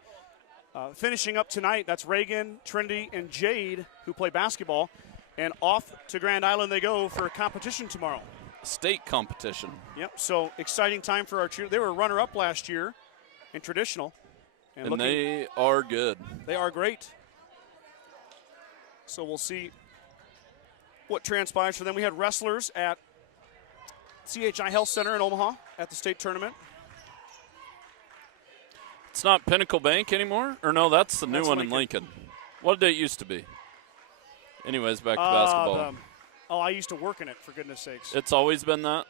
finishing up tonight. That's Reagan, Trinity, and Jade who play basketball. And off to Grand Island they go for a competition tomorrow. State competition. Yep, so exciting time for our cheerleaders. They were runner-up last year in traditional. And they are good. They are great. So we'll see what transpires for them. We had wrestlers at CHI Health Center in Omaha at the state tournament. It's not Pinnacle Bank anymore? Or no, that's the new one in Lincoln. Lincoln. What did it used to be? Anyways, back to basketball. I used to work in it, for goodness sakes. It's always been that?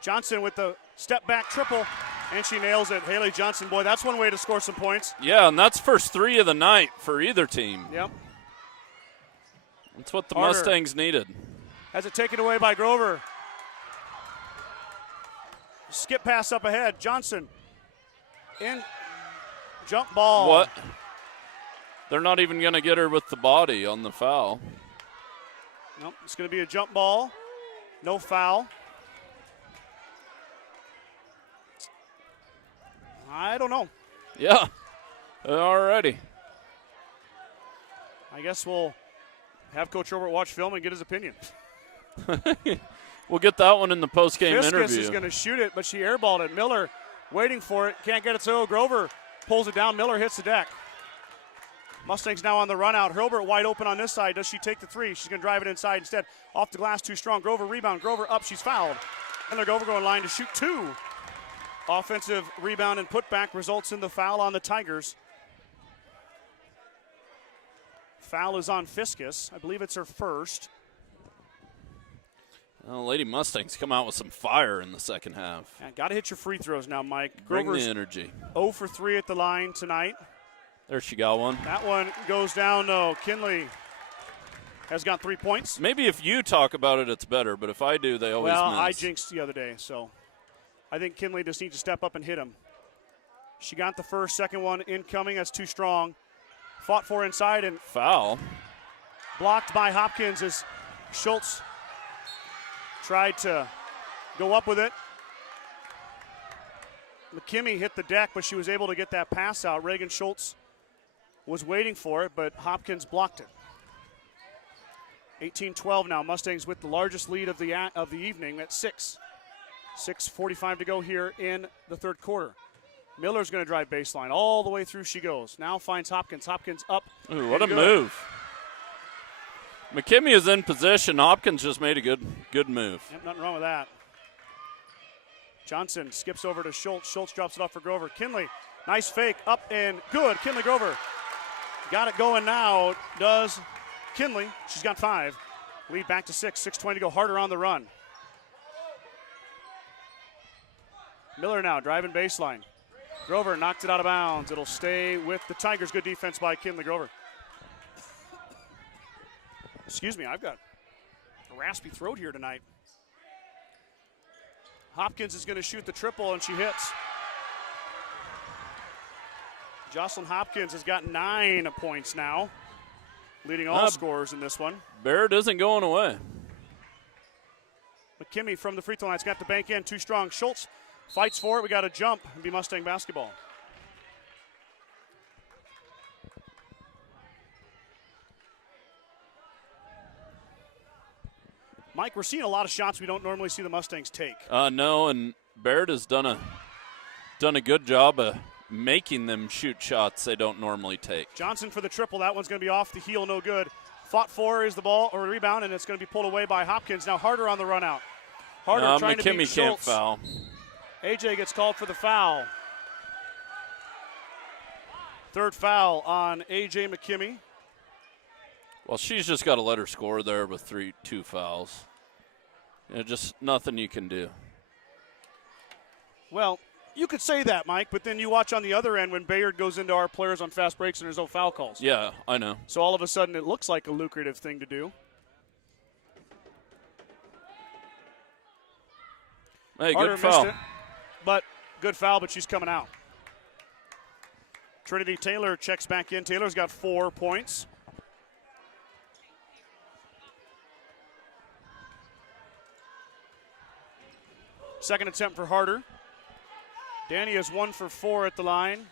Johnson with the step-back triple, and she nails it. Haley Johnson, boy, that's one way to score some points. Yeah, and that's first 3 of the night for either team. Yep. That's what the Harder. Mustangs needed. Has it taken away by Grover. Skip pass up ahead. Johnson in. Jump ball. What? They're not even going to get her with the body on the foul. Nope, it's going to be a jump ball. No foul. I don't know. Yeah, alrighty. I guess we'll have Coach Robert watch film and get his opinion. We'll get that one in the post-game Fiskus interview. is going to shoot it, but she airballed it. Miller waiting for it. Can't get it to Grover. Pulls it down. Miller hits the deck. Mustangs now on the run out. Hilbert wide open on this side. Does she take the three? She's going to drive it inside instead. Off the glass, too strong. Grover rebound. Grover up. She's fouled. And they're Grover going line to shoot 2. Offensive rebound and putback results in the foul on the Tigers. Foul is on Fiskus. I believe it's her first. Well, Lady Mustangs come out with some fire in the second half. Got to hit your free throws now, Mike. Bring Grover's the energy. 0 for 3 at the line tonight. There she got one. That one goes down. No, Kinley has got 3 points. Maybe if you talk about it, it's better, but if I do, they always miss. I jinxed the other day, so I think Kinley just needs to step up and hit him. She got the first, second one incoming. That's too strong. Fought for inside and foul. Blocked by Hopkins as Schultz tried to go up with it. McKimmey hit the deck, but she was able to get that pass out. Reagan Schultz was waiting for it, but Hopkins blocked it. 18-12 now. Mustangs with the largest lead of the evening at 6. 6:45 to go here in the third quarter. Miller's going to drive baseline. All the way through she goes. Now finds Hopkins. Hopkins up. Ooh, what a move. McKimmey is in position. Hopkins just made a good move. Yep, nothing wrong with that. Johnson skips over to Schultz. Schultz drops it off for Grover. Kinley, nice fake, up and good. Kinley Grover got it going now. Does Kinley. She's got 5. Lead back to 6. 6:20 to go. Harder on the run. Miller now driving baseline. Grover knocked it out of bounds. It'll stay with the Tigers. Good defense by Kinley Grover. Excuse me, I've got a raspy throat here tonight. Hopkins is going to shoot the triple, and she hits. Jocelyn Hopkins has got 9 points now, leading all scorers in this one. Bayard isn't going away. McKimmey from the free throw line's got the bank in, too strong. Schultz fights for it. We got a jump and be Mustang basketball. Mike, we're seeing a lot of shots we don't normally see the Mustangs take. No, and Bayard has done a good job of making them shoot shots they don't normally take. Johnson for the triple. That one's going to be off the heel, no good. Fought for is the ball or rebound, and it's going to be pulled away by Hopkins. Now Harder on the run out. Harder trying to beat McKimmey can't Schultz. foul. AJ gets called for the foul. Third foul on AJ McKimmey. Well, she's just got to let her score there with 2 fouls. Just nothing you can do. Well, you could say that, Mike, but then you watch on the other end when Bayard goes into our players on fast breaks and there's no foul calls. Yeah, I know. So all of a sudden it looks like a lucrative thing to do. Hey, Harder good foul. missed it, but Good foul, but she's coming out. Trinity Taylor checks back in. Taylor's got 4 points. Second attempt for Harder. Danny is 1 for 4 at the line.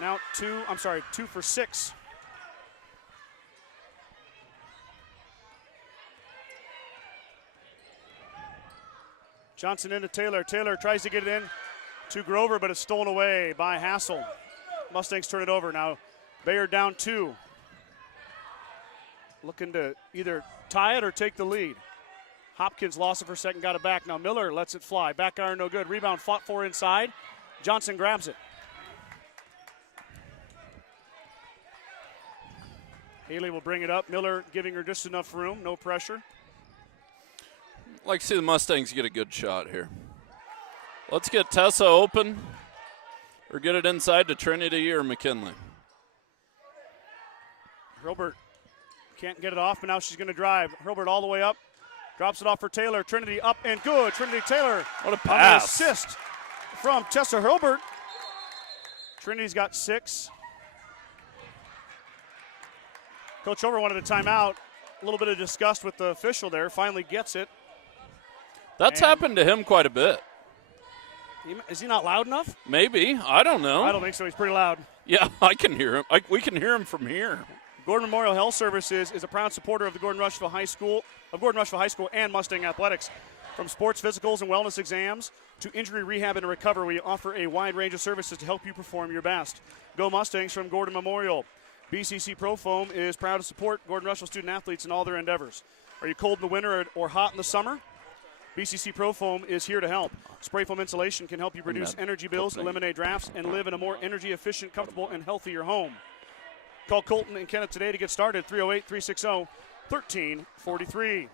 Now 2 for 6. Johnson into Taylor. Taylor tries to get it in to Grover, but it's stolen away by Hassel. Mustangs turn it over. Now Bayard down 2. Looking to either tie it or take the lead. Hopkins lost it for a second, got it back. Now Miller lets it fly. Back iron, no good. Rebound fought for inside. Johnson grabs it. Haley will bring it up. Miller giving her just enough room, no pressure. I'd like to see the Mustangs get a good shot here. Let's get Tessa open or get it inside to Trinity or McKinley. Hurlbert can't get it off, but now she's going to drive. Hurlbert all the way up. Drops it off for Taylor. Trinity up and good. Trinity Taylor. What a pass. Assist from Tessa Hurlbert. Trinity's got 6. Coach Over wanted a timeout. A little bit of disgust with the official there. Finally gets it. That's happened to him quite a bit. Is he not loud enough? Maybe. I don't know. I don't think so. He's pretty loud. Yeah, I can hear him. We can hear him from here. Gordon Memorial Health Services is a proud supporter of the Gordon-Rushville High School and Mustang Athletics. From sports physicals and wellness exams to injury rehab and recovery, we offer a wide range of services to help you perform your best. Go Mustangs from Gordon Memorial. BCC Pro Foam is proud to support Gordon-Rushville student athletes in all their endeavors. Are you cold in the winter or hot in the summer? BCC Pro Foam is here to help. Spray foam insulation can help you reduce energy bills, eliminate drafts, and live in a more energy efficient, comfortable, and healthier home. Call Colton and Kenneth today to get started, 308-360-1343.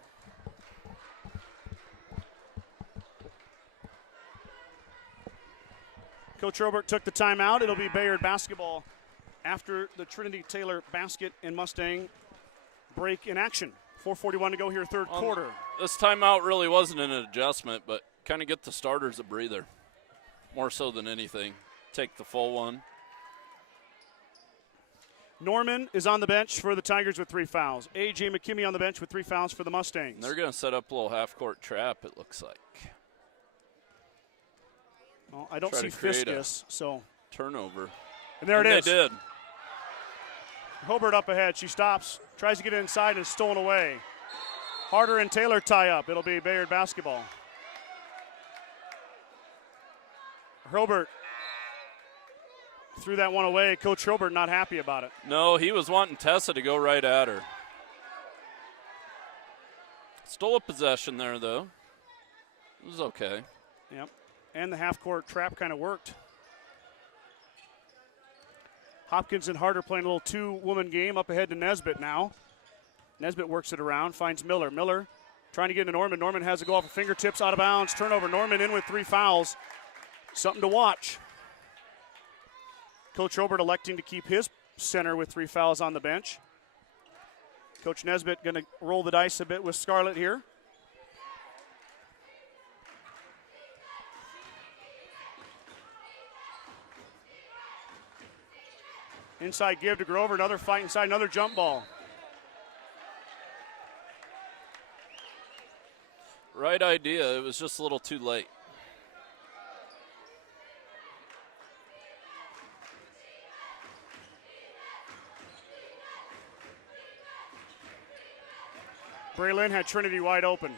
Coach Robert took the timeout. It'll be Bayard basketball after the Trinity Taylor basket and Mustang break in action. 4:41 to go here, third quarter. This timeout really wasn't an adjustment, but kind of get the starters a breather, more so than anything. Take the full one. Norman is on the bench for the Tigers with 3 fouls. A.J. McKimmey on the bench with 3 fouls for the Mustangs. And they're going to set up a little half-court trap, it looks like. Well, I don't see Fiskus, so. Turnover. And there it is. They did. Hobart up ahead. She stops, tries to get inside, and stolen away. Harder and Taylor tie up. It'll be Bayard basketball. Hurlbert threw that one away. Coach Hurlbert not happy about it. No, he was wanting Tessa to go right at her. Stole a possession there, though. It was okay. Yep. And the half-court trap kind of worked. Hopkins and Harder playing a little 2-woman game up ahead to Nesbitt now. Nesbitt works it around, finds Miller. Miller trying to get into Norman. Norman has to go off her fingertips, out of bounds. Turnover. Norman in with 3 fouls. Something to watch. Coach Robert electing to keep his center with 3 fouls on the bench. Coach Nesbitt going to roll the dice a bit with Scarlett here. Inside give to Grover, another fight inside, another jump ball. Right idea, it was just a little too late. Braylon had Trinity wide open.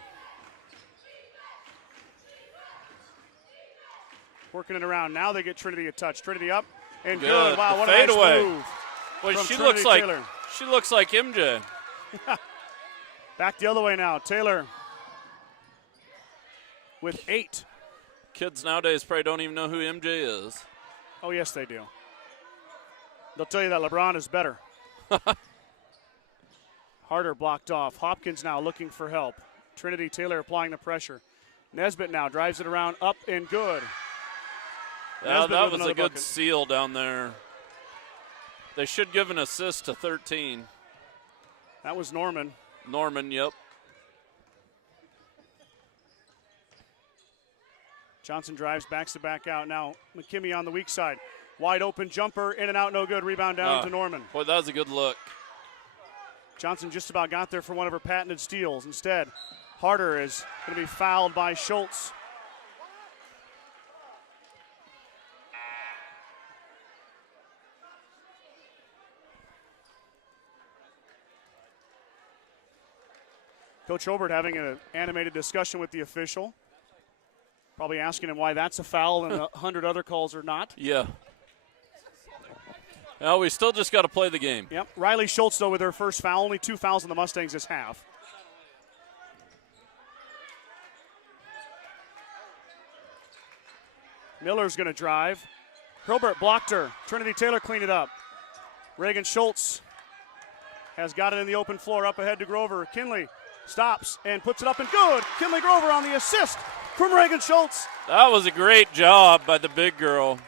Working it around, now they get Trinity a touch. Trinity up. And good. Wow, what a nice move. Boy, she Trinity looks like MJ. Back the other way now. Taylor with 8. Kids nowadays probably don't even know who MJ is. Oh, yes, they do. They'll tell you that LeBron is better. Harder blocked off. Hopkins now looking for help. Trinity Taylor applying the pressure. Nesbitt now drives it around, up and good. Yeah, that was a good seal down there. They should give an assist to 13. That was Norman. Norman, yep. Johnson drives, backs it back out. Now McKimmey on the weak side. Wide open jumper, in and out, no good. Rebound down to Norman. Boy, that was a good look. Johnson just about got there for one of her patented steals. Instead, Harder is going to be fouled by Schultz. Coach Hobart having an animated discussion with the official. Probably asking him why that's a foul and 100 other calls are not. Yeah. Well, we still just got to play the game. Yep. Riley Schultz, though, with her first foul. Only 2 fouls on the Mustangs this half. Miller's going to drive. Hilbert blocked her. Trinity Taylor cleaned it up. Reagan Schultz has got it in the open floor up ahead to Grover. Kinley stops and puts it up and good. Kinley Grover on the assist from Reagan Schultz. That was a great job by the big girl.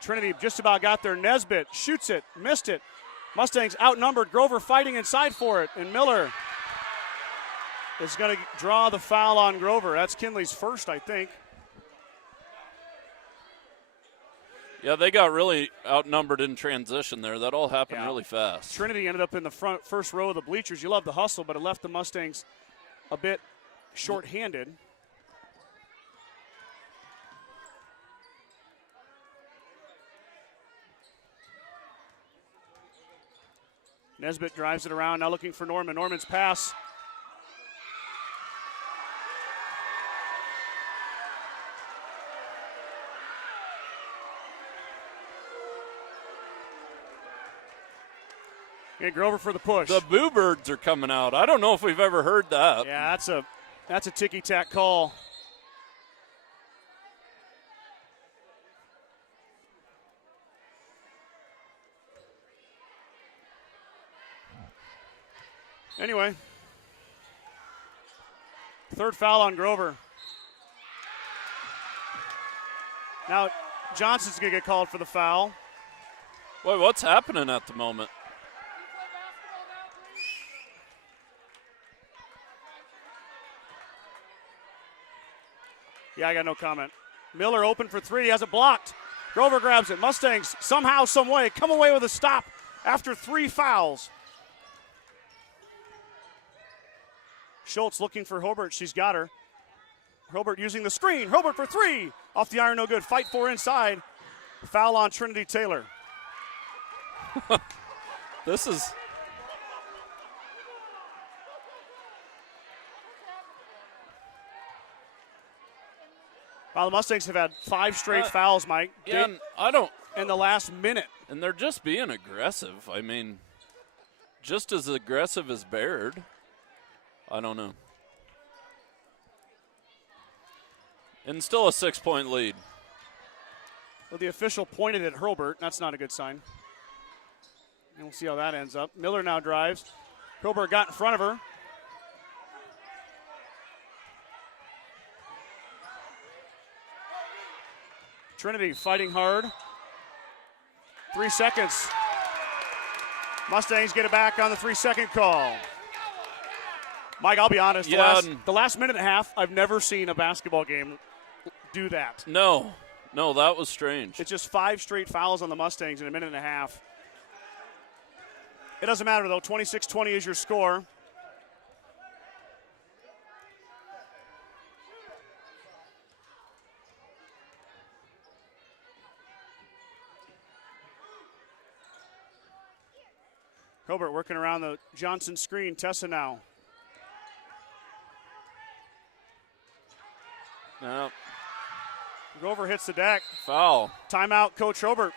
Trinity just about got there. Nesbitt shoots it, missed it. Mustangs outnumbered. Grover fighting inside for it, and Miller is going to draw the foul on Grover. That's Kinley's first, I think. Yeah, they got really outnumbered in transition there. That all happened really fast. Trinity ended up in the first row of the bleachers. You love the hustle, but it left the Mustangs a bit short-handed. Nesbitt drives it around, now looking for Norman. Norman's pass. And Grover for the push. The Boo Birds are coming out. I don't know if we've ever heard that. Yeah, that's a ticky-tack call. Anyway, third foul on Grover. Now Johnson's going to get called for the foul. Boy, what's happening at the moment? Yeah, I got no comment. Miller open for three, has it blocked. Grover grabs it. Mustangs somehow, some way come away with a stop after 3 fouls. Schultz looking for Hobart. She's got her. Hobart using the screen. Hobart for 3. Off the iron, no good. Fight for inside. Foul on Trinity Taylor. This is... Well, the Mustangs have had 5 straight fouls, Mike. Yeah, I don't... In the last minute. And they're just being aggressive. I mean, just as aggressive as Bayard. I don't know. And still a 6-point lead. Well, the official pointed at Hurlbert. That's not a good sign. And we'll see how that ends up. Miller now drives. Hurlbert got in front of her. Trinity fighting hard. 3 seconds. Mustangs get it back on the 3-second call. Mike, I'll be honest. The last minute and a half, I've never seen a basketball game do that. No, that was strange. It's just 5 straight fouls on the Mustangs in a minute and a half. It doesn't matter, though. 26-20 is your score. Hobart working around the Johnson screen. Tessa now. No. Grover hits the deck. Foul. Timeout, Coach Hobart.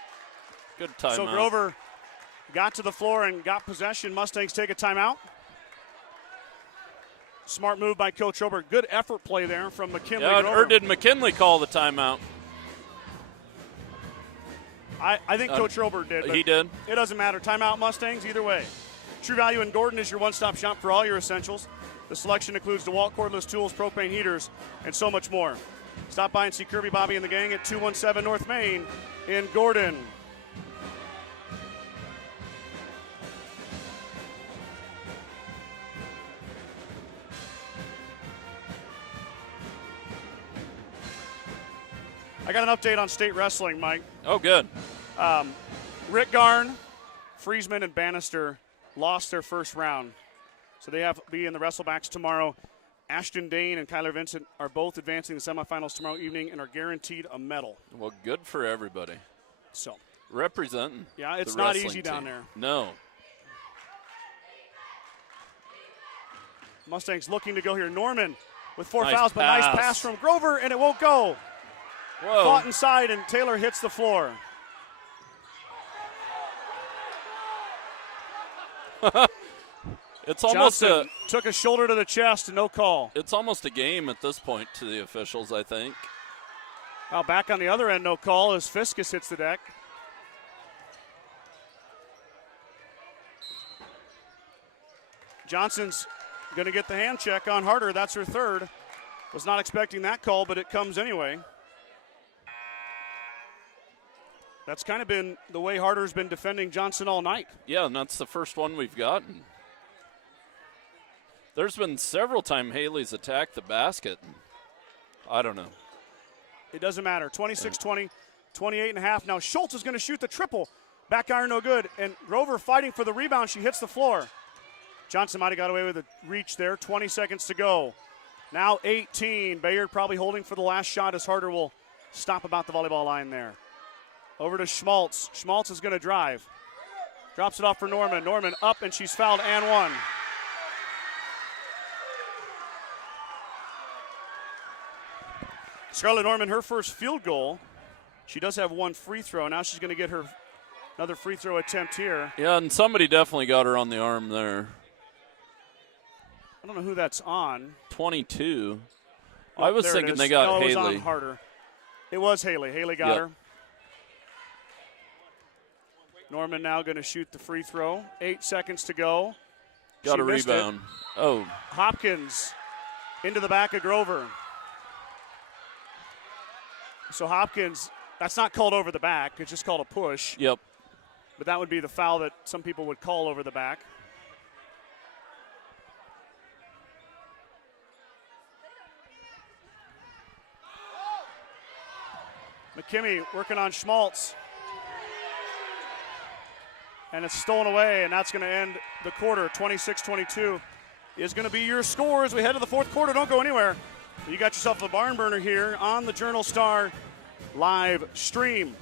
Good timeout. So Grover got to the floor and got possession. Mustangs take a timeout. Smart move by Coach Hobart. Good effort play there from McKinley. Yeah, or did McKinley call the timeout? I think Coach Hobart did. He did. It doesn't matter. Timeout Mustangs, either way. True Value in Gordon is your one-stop shop for all your essentials. The selection includes DeWalt cordless tools, propane heaters, and so much more. Stop by and see Kirby, Bobby, and the gang at 217 North Main in Gordon. I got an update on state wrestling, Mike. Oh, good. Rick Garn, Friesman, and Bannister lost their first round. So they have to be in the wrestlebacks tomorrow. Ashton Dane and Kyler Vincent are both advancing to the semifinals tomorrow evening and are guaranteed a medal. Well, good for everybody. So Representing. yeah, it's the not wrestling easy down team. there. No. Mustangs looking to go here. Norman with 4 Nice fouls, but nice pass. pass from Grover, and it won't go. Whoa. Fought inside, and Taylor hits the floor. It's almost Johnson took a shoulder to the chest, and no call. It's almost a game at this point to the officials, I think. Now back on the other end, no call as Fiskus hits the deck. Johnson's going to get the hand check on Harder. That's her third. Was not expecting that call, but it comes anyway. That's kind of been the way Harder's been defending Johnson all night. Yeah, and that's the first one we've gotten. There's been several times Haley's attacked the basket. I don't know. It doesn't matter. 26-20, 28.5. Now Schultz is going to shoot the triple. Back iron no good. And Grover fighting for the rebound. She hits the floor. Johnson might have got away with a reach there. 20 seconds to go. Now 18. Bayard probably holding for the last shot as Harder will stop about the volleyball line there. Over to Schmaltz. Schmaltz is going to drive. Drops it off for Norman. Norman up, and she's fouled and one. Scarlett Norman, her first field goal. She does have one free throw. Now she's going to get her another free throw attempt here. Yeah, and somebody definitely got her on the arm there. I don't know who that's on. 22. Oh, I was there it thinking is. they got no, it was Haley. on Harder. It was Haley. Haley got Yep. her. Norman now going to shoot the free throw. 8 seconds to go. Got She a missed it. rebound. Oh, Hopkins into the back of Grover. So Hopkins, that's not called over the back. It's just called a push. yep. But that would be the foul that some people would call over the back. McKimmey working on Schmaltz. And it's stolen away, and that's going to end the quarter. 26-22 is going to be your score as we head to the fourth quarter. Don't go anywhere. You got yourself a barn burner here on the Journal Star live stream.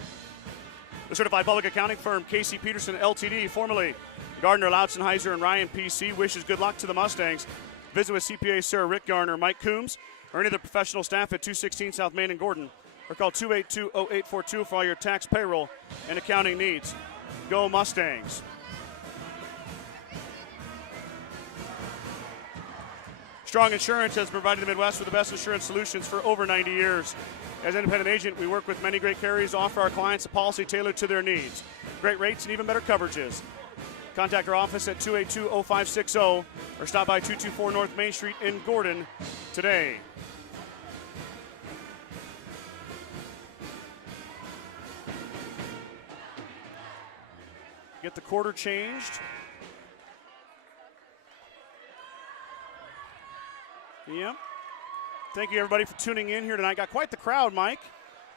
The certified public accounting firm Casey Peterson LTD, formerly Gardner, Lautzenheiser, and Ryan PC, wishes good luck to the Mustangs. Visit with CPA Sarah Rick Garner, Mike Coombs, or any of the professional staff at 216 South Main in Gordon, or call 282-0842 for all your tax, payroll, and accounting needs. Go Mustangs. Strong Insurance has provided the Midwest with the best insurance solutions for over 90 years. As an independent agent, we work with many great carriers to offer our clients a policy tailored to their needs. Great rates and even better coverages. Contact our office at 282-0560 or stop by 224 North Main Street in Gordon today. Get the quarter changed. Yep. Thank you, everybody, for tuning in here tonight. Got quite the crowd, Mike.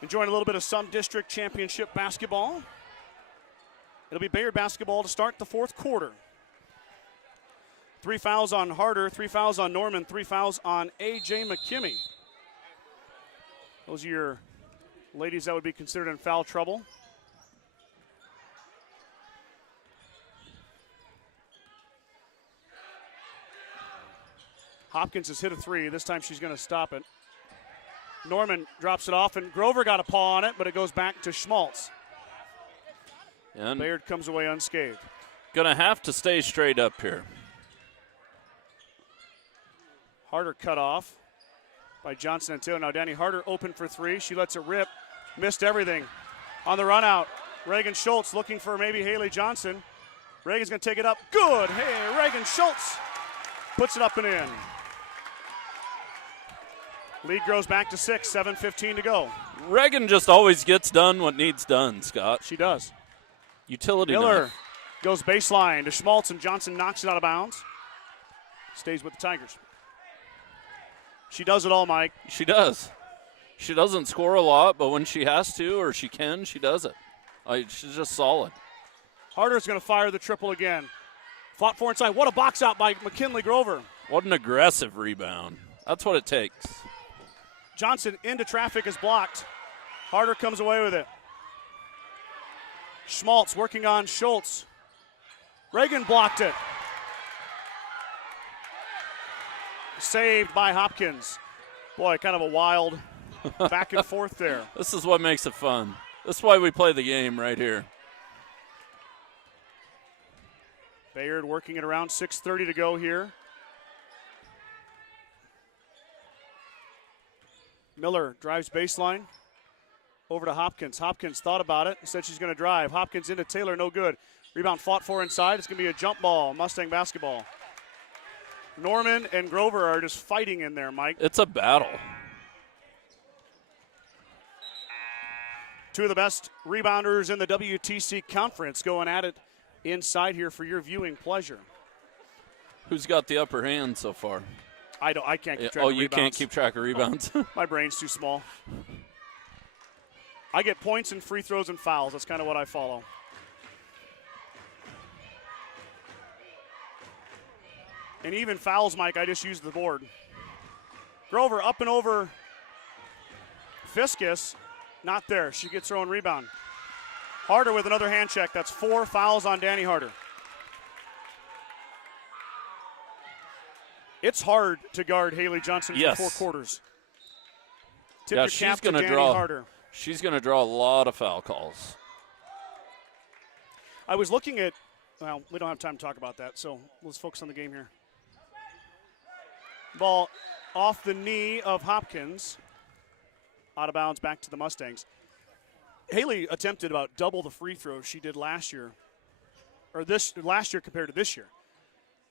Enjoying a little bit of Sun District Championship basketball. It'll be Bayard basketball to start the fourth quarter. 3 fouls on Harder, 3 fouls on Norman, 3 fouls on A.J. McKimmey. Those are your ladies that would be considered in foul trouble. Hopkins has hit a 3. This time she's going to stop it. Norman drops it off, and Grover got a paw on it, but it goes back to Schmaltz. And Bayard comes away unscathed. gonna have to stay straight up here. Harder cut off by Johnson and Taylor. Now Danny Harder open for 3. She lets it rip. Missed everything. On the run out, Reagan Schultz looking for maybe Haley Johnson. Reagan's going to take it up. Good. Hey, Reagan Schultz puts it up and in. Lead grows back to 6, 7:15 to go. Reagan just always gets done what needs done, Scott. She does. Utility Miller knife. goes baseline to Schmaltz, and Johnson knocks it out of bounds. Stays with the Tigers. She does it all, Mike. She does. She doesn't score a lot, but when she has to or she can, she does it. She's just solid. Harder's going to fire the triple again. Fought for inside. What a box out by McKinley Grover. What an aggressive rebound. That's what it takes. Johnson into traffic is blocked. Harder comes away with it. Schmaltz working on Schultz. Reagan blocked it. Saved by Hopkins. Boy, kind of a wild back and forth there. This is what makes it fun. This is why we play the game right here. Bayard working it around, 6:30 to go here. Miller drives baseline over to Hopkins. Hopkins thought about it, said she's going to drive. Hopkins into Taylor, no good. Rebound fought for inside. It's going to be a jump ball, Mustang basketball. Norman and Grover are just fighting in there, Mike. It's a battle. Two of the best rebounders in the WTC conference going at it inside here for your viewing pleasure. Who's got the upper hand so far? I can't keep track of rebounds. Oh, you can't keep track of rebounds? My brain's too small. I get points and free throws and fouls. That's kind of what I follow. And even fouls, Mike, I just use the board. Grover up and over Fiskus. Not there. She gets her own rebound. Harder with another hand check. That's 4 fouls on Danny Harder. It's hard to guard Haley Johnson for 4 quarters. Tip your cap to Danny Harder. She's going to draw a lot of foul calls. I was looking at, well, we don't have time to talk about that, so let's focus on the game here. Ball off the knee of Hopkins. Out of bounds back to the Mustangs. Haley attempted about double the free throws she did last year, or last year compared to this year.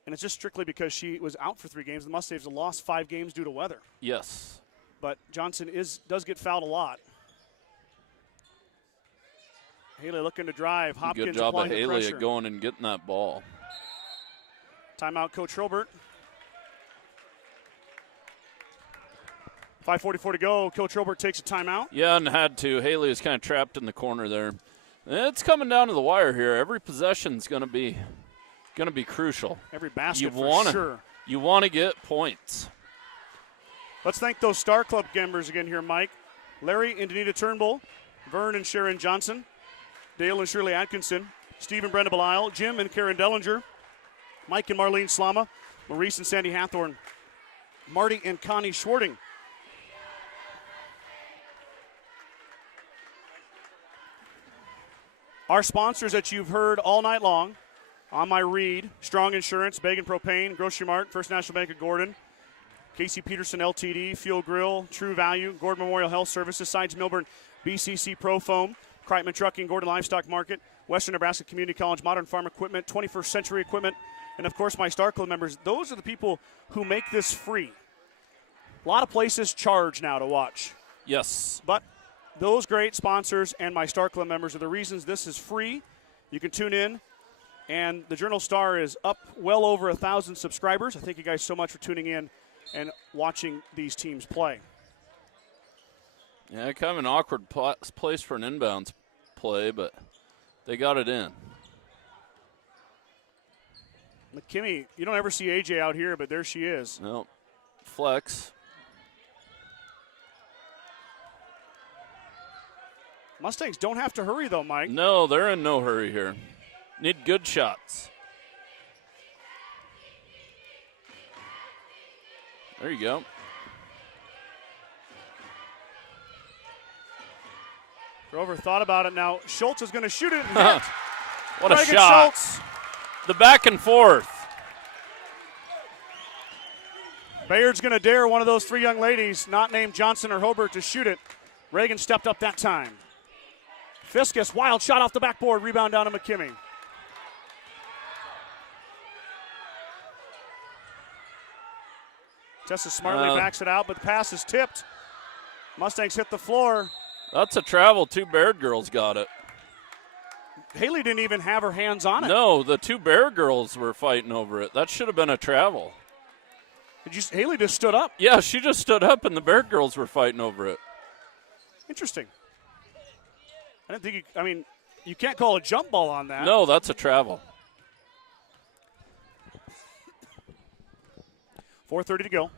And it's just strictly because she was out for 3 games. The Mustangs have lost 5 games due to weather. Yes. But Johnson does get fouled a lot. Haley looking to drive. Hopkins good job of applying the Haley pressure. at going and getting that ball. Timeout, Coach Hurlbert. 5:44 to go. Coach Hurlbert takes a timeout. Yeah, and had to. Haley is kind of trapped in the corner there. It's coming down to the wire here. Every possession's going to be crucial. Every basket sure. You want to get points. Let's thank those Star Club members again here, Mike. Larry and Danita Turnbull, Vern and Sharon Johnson, Dale and Shirley Atkinson, Steve and Brenda Belisle, Jim and Karen Dellinger, Mike and Marlene Slama, Maurice and Sandy Hathorn, Marty and Connie Schwarting. Our sponsors that you've heard all night long on my read: Strong Insurance, Bagan Propane, Grocery Mart, First National Bank of Gordon, Casey Peterson LTD, Fuel Grill, True Value, Gordon Memorial Health Services, Sides Milburn, BCC Pro Foam, Kreitman Trucking, Gordon Livestock Market, Western Nebraska Community College, Modern Farm Equipment, 21st Century Equipment, and of course my Star Club members. Those are the people who make this free. A lot of places charge now to watch. Yes. But those great sponsors and my Star Club members are the reasons this is free. You can tune in, and the Journal Star is up well over 1,000 subscribers. I thank you guys so much for tuning in and watching these teams play. Yeah, kind of an awkward place for an inbounds play, but they got it in. McKimmey, you don't ever see AJ out here, but there she is. No, flex. Mustangs don't have to hurry, though, Mike. No, they're in no hurry here. Need good shots. There you go. Grover thought about it. Now Schultz is going to shoot it and hit. What a Reagan shot. Schultz. The back and forth. Bayard's going to dare one of those 3 young ladies, not named Johnson or Hobart, to shoot it. Reagan stepped up that time. Fiskus, wild shot off the backboard, rebound down to McKimmey. Tessa smartly backs it out, but the pass is tipped. Mustangs hit the floor. That's a travel. 2 Bayard girls got it. Haley didn't even have her hands on it. No, the 2 Bayard girls were fighting over it. That should have been a travel. Haley just stood up. Yeah, she just stood up, and the Bayard girls were fighting over it. Interesting. I didn't think you can't call a jump ball on that. No, that's a travel. 4:30 to go.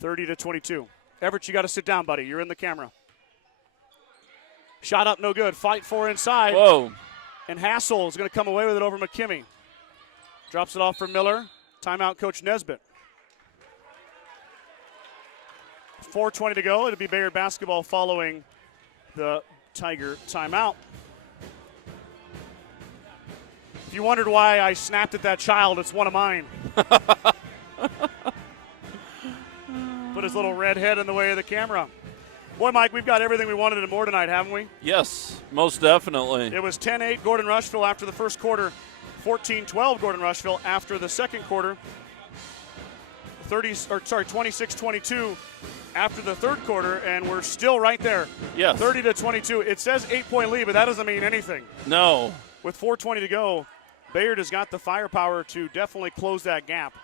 30-22. Everett, you got to sit down, buddy. You're in the camera. Shot up, no good. Fight for inside. Whoa. And Hassel is going to come away with it over McKimmey. Drops it off for Miller. Timeout, Coach Nesbitt. 4:20 to go. It'll be Bayard basketball following the Tiger timeout. If you wondered why I snapped at that child, it's one of mine. Put his little red head in the way of the camera. Boy, Mike, we've got everything we wanted and more tonight, haven't we? Yes, most definitely. It was 10-8 Gordon-Rushville after the first quarter, 14-12 Gordon-Rushville after the second quarter, 26-22 after the third quarter, and we're still right there. Yes. 30-22. It says 8-point lead, but that doesn't mean anything. No. With 4:20 to go, Bayard has got the firepower to definitely close that gap.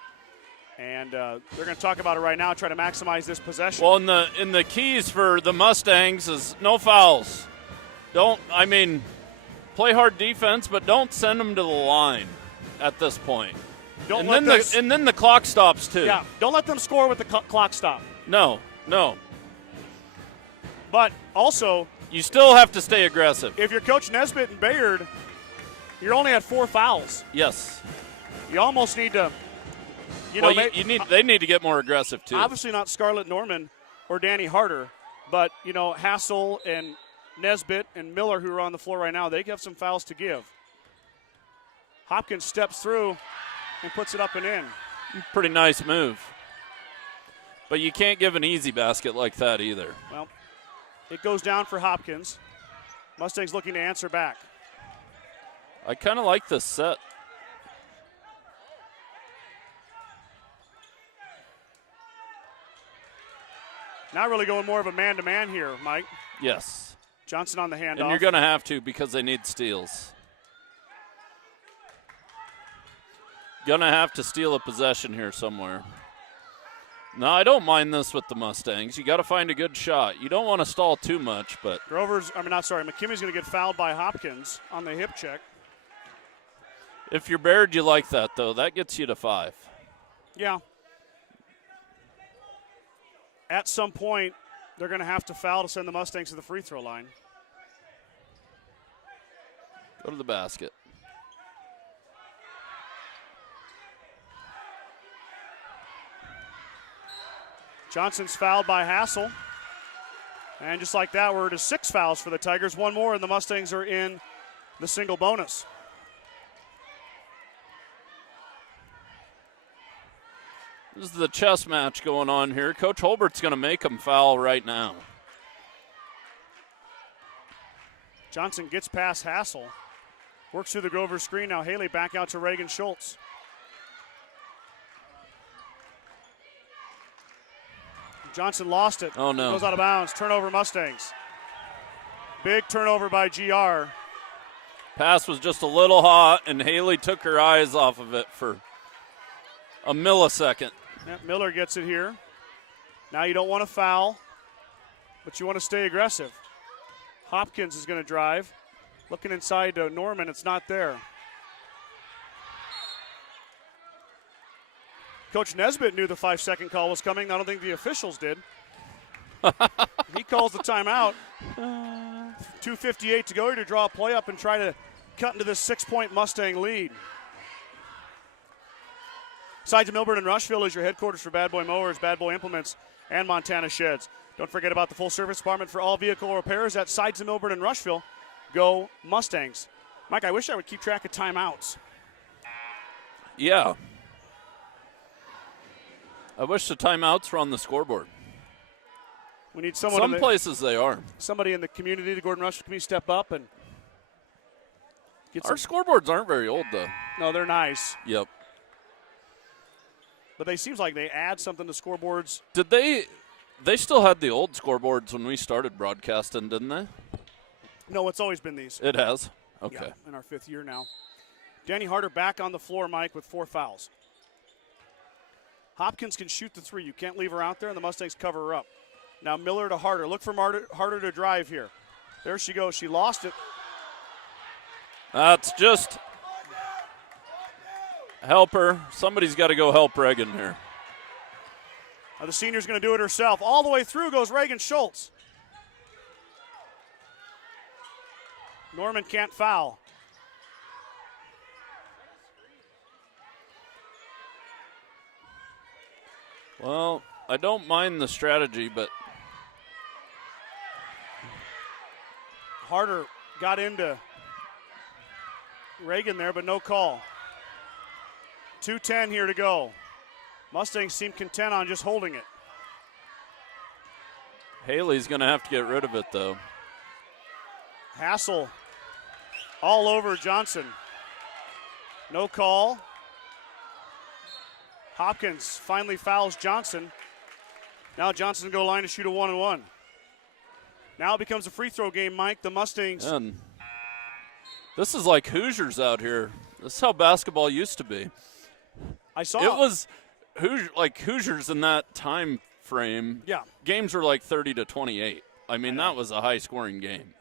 And they're going to talk about it right now, try to maximize this possession. Well, in the keys for the Mustangs is no fouls. Play hard defense, but don't send them to the line at this point. And then the clock stops too. Yeah, don't let them score with the clock stop. No. But also, you still have to stay aggressive. If you're Coach Nesbitt and Bayard, you're only at 4 fouls. Yes. You almost need to. They need to get more aggressive too. Obviously not Scarlett Norman or Danny Harder, but Hassel and Nesbitt and Miller, who are on the floor right now, they have some fouls to give. Hopkins steps through and puts it up and in. Pretty nice move. But you can't give an easy basket like that either. Well, it goes down for Hopkins. Mustangs looking to answer back. I kind of like this set. Now really going more of a man-to-man here, Mike. Yes. Johnson on the handoff. And you're going to have to because they need steals. Going to have to steal a possession here somewhere. No, I don't mind this with the Mustangs. You got to find a good shot. You don't want to stall too much, but McKimmy's going to get fouled by Hopkins on the hip check. If you're Bayard, you like that, though. That gets you to 5. Yeah. At some point, they're going to have to foul to send the Mustangs to the free throw line. Go to the basket. Johnson's fouled by Hassel. And just like that, we're to 6 fouls for the Tigers. One more, and the Mustangs are in the single bonus. This is the chess match going on here. Coach Holbert's going to make them foul right now. Johnson gets past Hassel. Works through the Grover screen. Now Haley back out to Reagan Schultz. Johnson lost it. Oh, no. Goes out of bounds. Turnover Mustangs. Big turnover by GR. Pass was just a little hot, and Haley took her eyes off of it for a millisecond. Yeah, Miller gets it here. Now you don't want to foul, but you want to stay aggressive. Hopkins is going to drive. Looking inside to Norman, it's not there. Coach Nesbitt knew the 5-second call was coming. I don't think the officials did. He calls the timeout. 2:58 to go to draw a play up and try to cut into this 6-point Mustang lead. Sides of Milburn and Rushville is your headquarters for Bad Boy Mowers, Bad Boy Implements, and Montana Sheds. Don't forget about the full service department for all vehicle repairs at Sides of Milburn and Rushville. Go Mustangs. Mike, I wish I would keep track of timeouts. Yeah. I wish the timeouts were on the scoreboard. We need someone. Some places they are. Somebody in the community, the Gordon-Rushville community, step up and get Our scoreboards aren't very old, though. No, they're nice. Yep. But they seems like they add something to scoreboards. Did they still had the old scoreboards when we started broadcasting, didn't they? No, it's always been these. It has? Okay. Yeah, in our 5th year now. Danny Harder back on the floor, Mike, with 4 fouls. Hopkins can shoot the 3. You can't leave her out there, and the Mustangs cover her up. Now Miller to Harder. Look for Harder to drive here. There she goes. She lost it. That's just help her. Somebody's got to go help Reagan here. Now the senior's going to do it herself. All the way through goes Reagan Schultz. Norman can't foul. Well, I don't mind the strategy, but Harder got into Reagan there, but no call. 2:10 here to go. Mustangs seem content on just holding it. Haley's going to have to get rid of it, though. Hassel all over Johnson. No call. Hopkins finally fouls Johnson. Now Johnson go line to shoot a 1-and-1. Now it becomes a free throw game, Mike. The Mustangs. And this is like Hoosiers out here. This is how basketball used to be. I saw it was like Hoosiers in that time frame. Yeah. Games were like 30-28. I mean, that was a high-scoring game.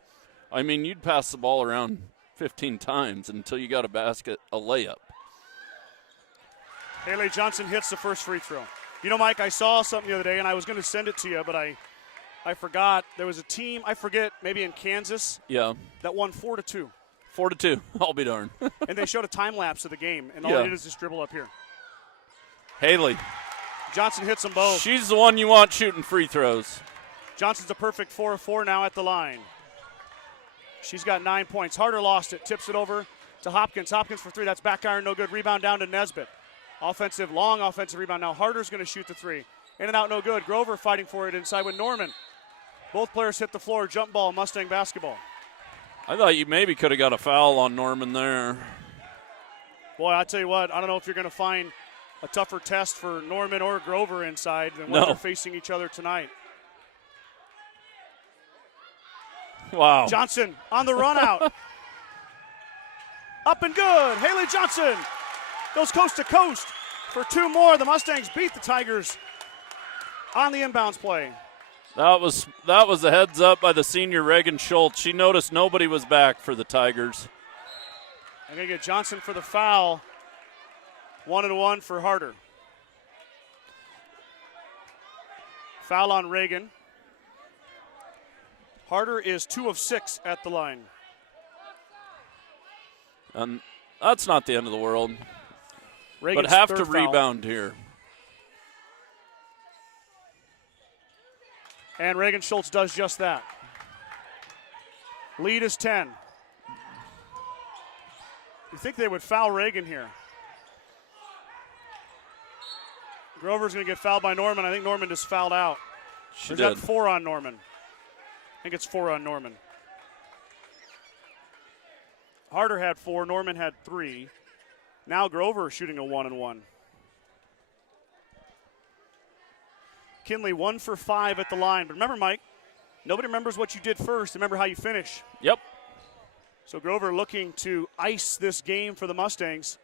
I mean, you'd pass the ball around 15 times until you got a layup. Haley Johnson hits the first free throw. You know, Mike, I saw something the other day, and I was going to send it to you, but I forgot. There was a team, I forget, maybe in Kansas, that won 4-2. 4-2. I'll be darned. And they showed a time lapse of the game, and all they did is just dribble up here. Haley. Johnson hits them both. She's the one you want shooting free throws. Johnson's a perfect 4 of 4 now at the line. She's got 9 points. Harder lost it. Tips it over to Hopkins. Hopkins for 3. That's back iron, no good. Rebound down to Nesbitt. Long offensive rebound. Now Harder's going to shoot the 3. In and out, no good. Grover fighting for it inside with Norman. Both players hit the floor. Jump ball, Mustang basketball. I thought you maybe could have got a foul on Norman there. Boy, I tell you what, I don't know if you're going to find a tougher test for Norman or Grover inside than when they're facing each other tonight. Wow. Johnson on the run out. Up and good. Haley Johnson goes coast to coast for 2 more. The Mustangs beat the Tigers on the inbounds play. That was a heads up by the senior Reagan Schultz. She noticed nobody was back for the Tigers. I'm going to get Johnson for the foul. 1-and-1 for Harder. Foul on Reagan. Harder is 2 of 6 at the line. And that's not the end of the world. Reagan's but have to third foul. rebound here. And Reagan Schultz does just that. Lead is 10. You think they would foul Reagan here? Grover's going to get fouled by Norman. I think Norman just fouled out. She Or is did. that 4 on Norman? I think it's 4 on Norman. Harder had 4. Norman had 3. Now Grover shooting a 1-and-1. Kinley 1 for 5 at the line. But remember, Mike, nobody remembers what you did first. Remember how you finish. Yep. So Grover looking to ice this game for the Mustangs.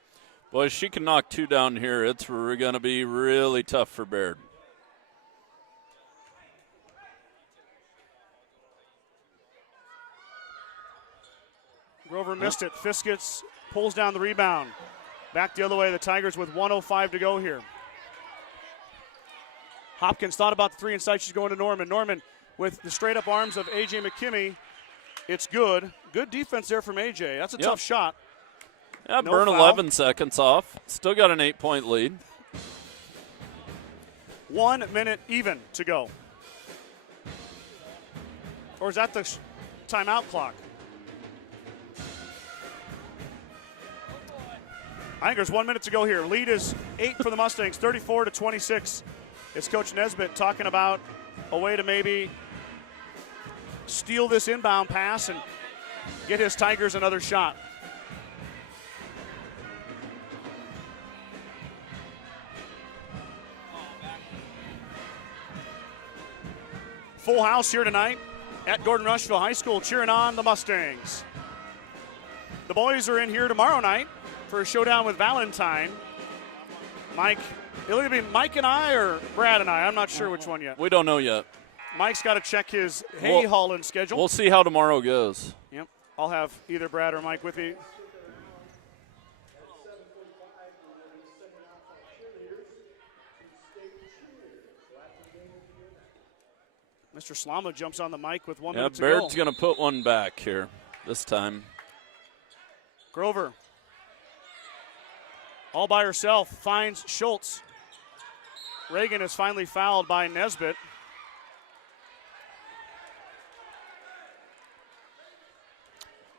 Boy, she can knock 2 down here. It's going to be really tough for Bayard. Grover missed it. Fiskets pulls down the rebound. Back the other way, the Tigers with 1:05 to go here. Hopkins thought about the 3 inside. She's going to Norman. Norman with the straight-up arms of A.J. McKimmey. It's good. Good defense there from A.J. That's a tough shot. Yeah, No burn foul. 11 seconds off. Still got an 8-point lead. 1 minute even to go. Or is that the timeout clock? I think there's 1 minute to go here. Lead is 8 for the Mustangs, 34-26. It's Coach Nesbitt talking about a way to maybe steal this inbound pass and get his Tigers another shot. Full house here tonight at Gordon-Rushville High School cheering on the Mustangs. The boys are in here tomorrow night for a showdown with Valentine. Mike, it'll either be Mike and I or Brad and I. I'm not sure which one yet. We don't know yet. Mike's got to check his hay hauling schedule. We'll see how tomorrow goes. Yep. I'll have either Brad or Mike with me. Mr. Slama jumps on the mic with 1 minute to go. Baird's going to put one back here this time. Grover, all by herself, finds Schultz. Reagan is finally fouled by Nesbitt.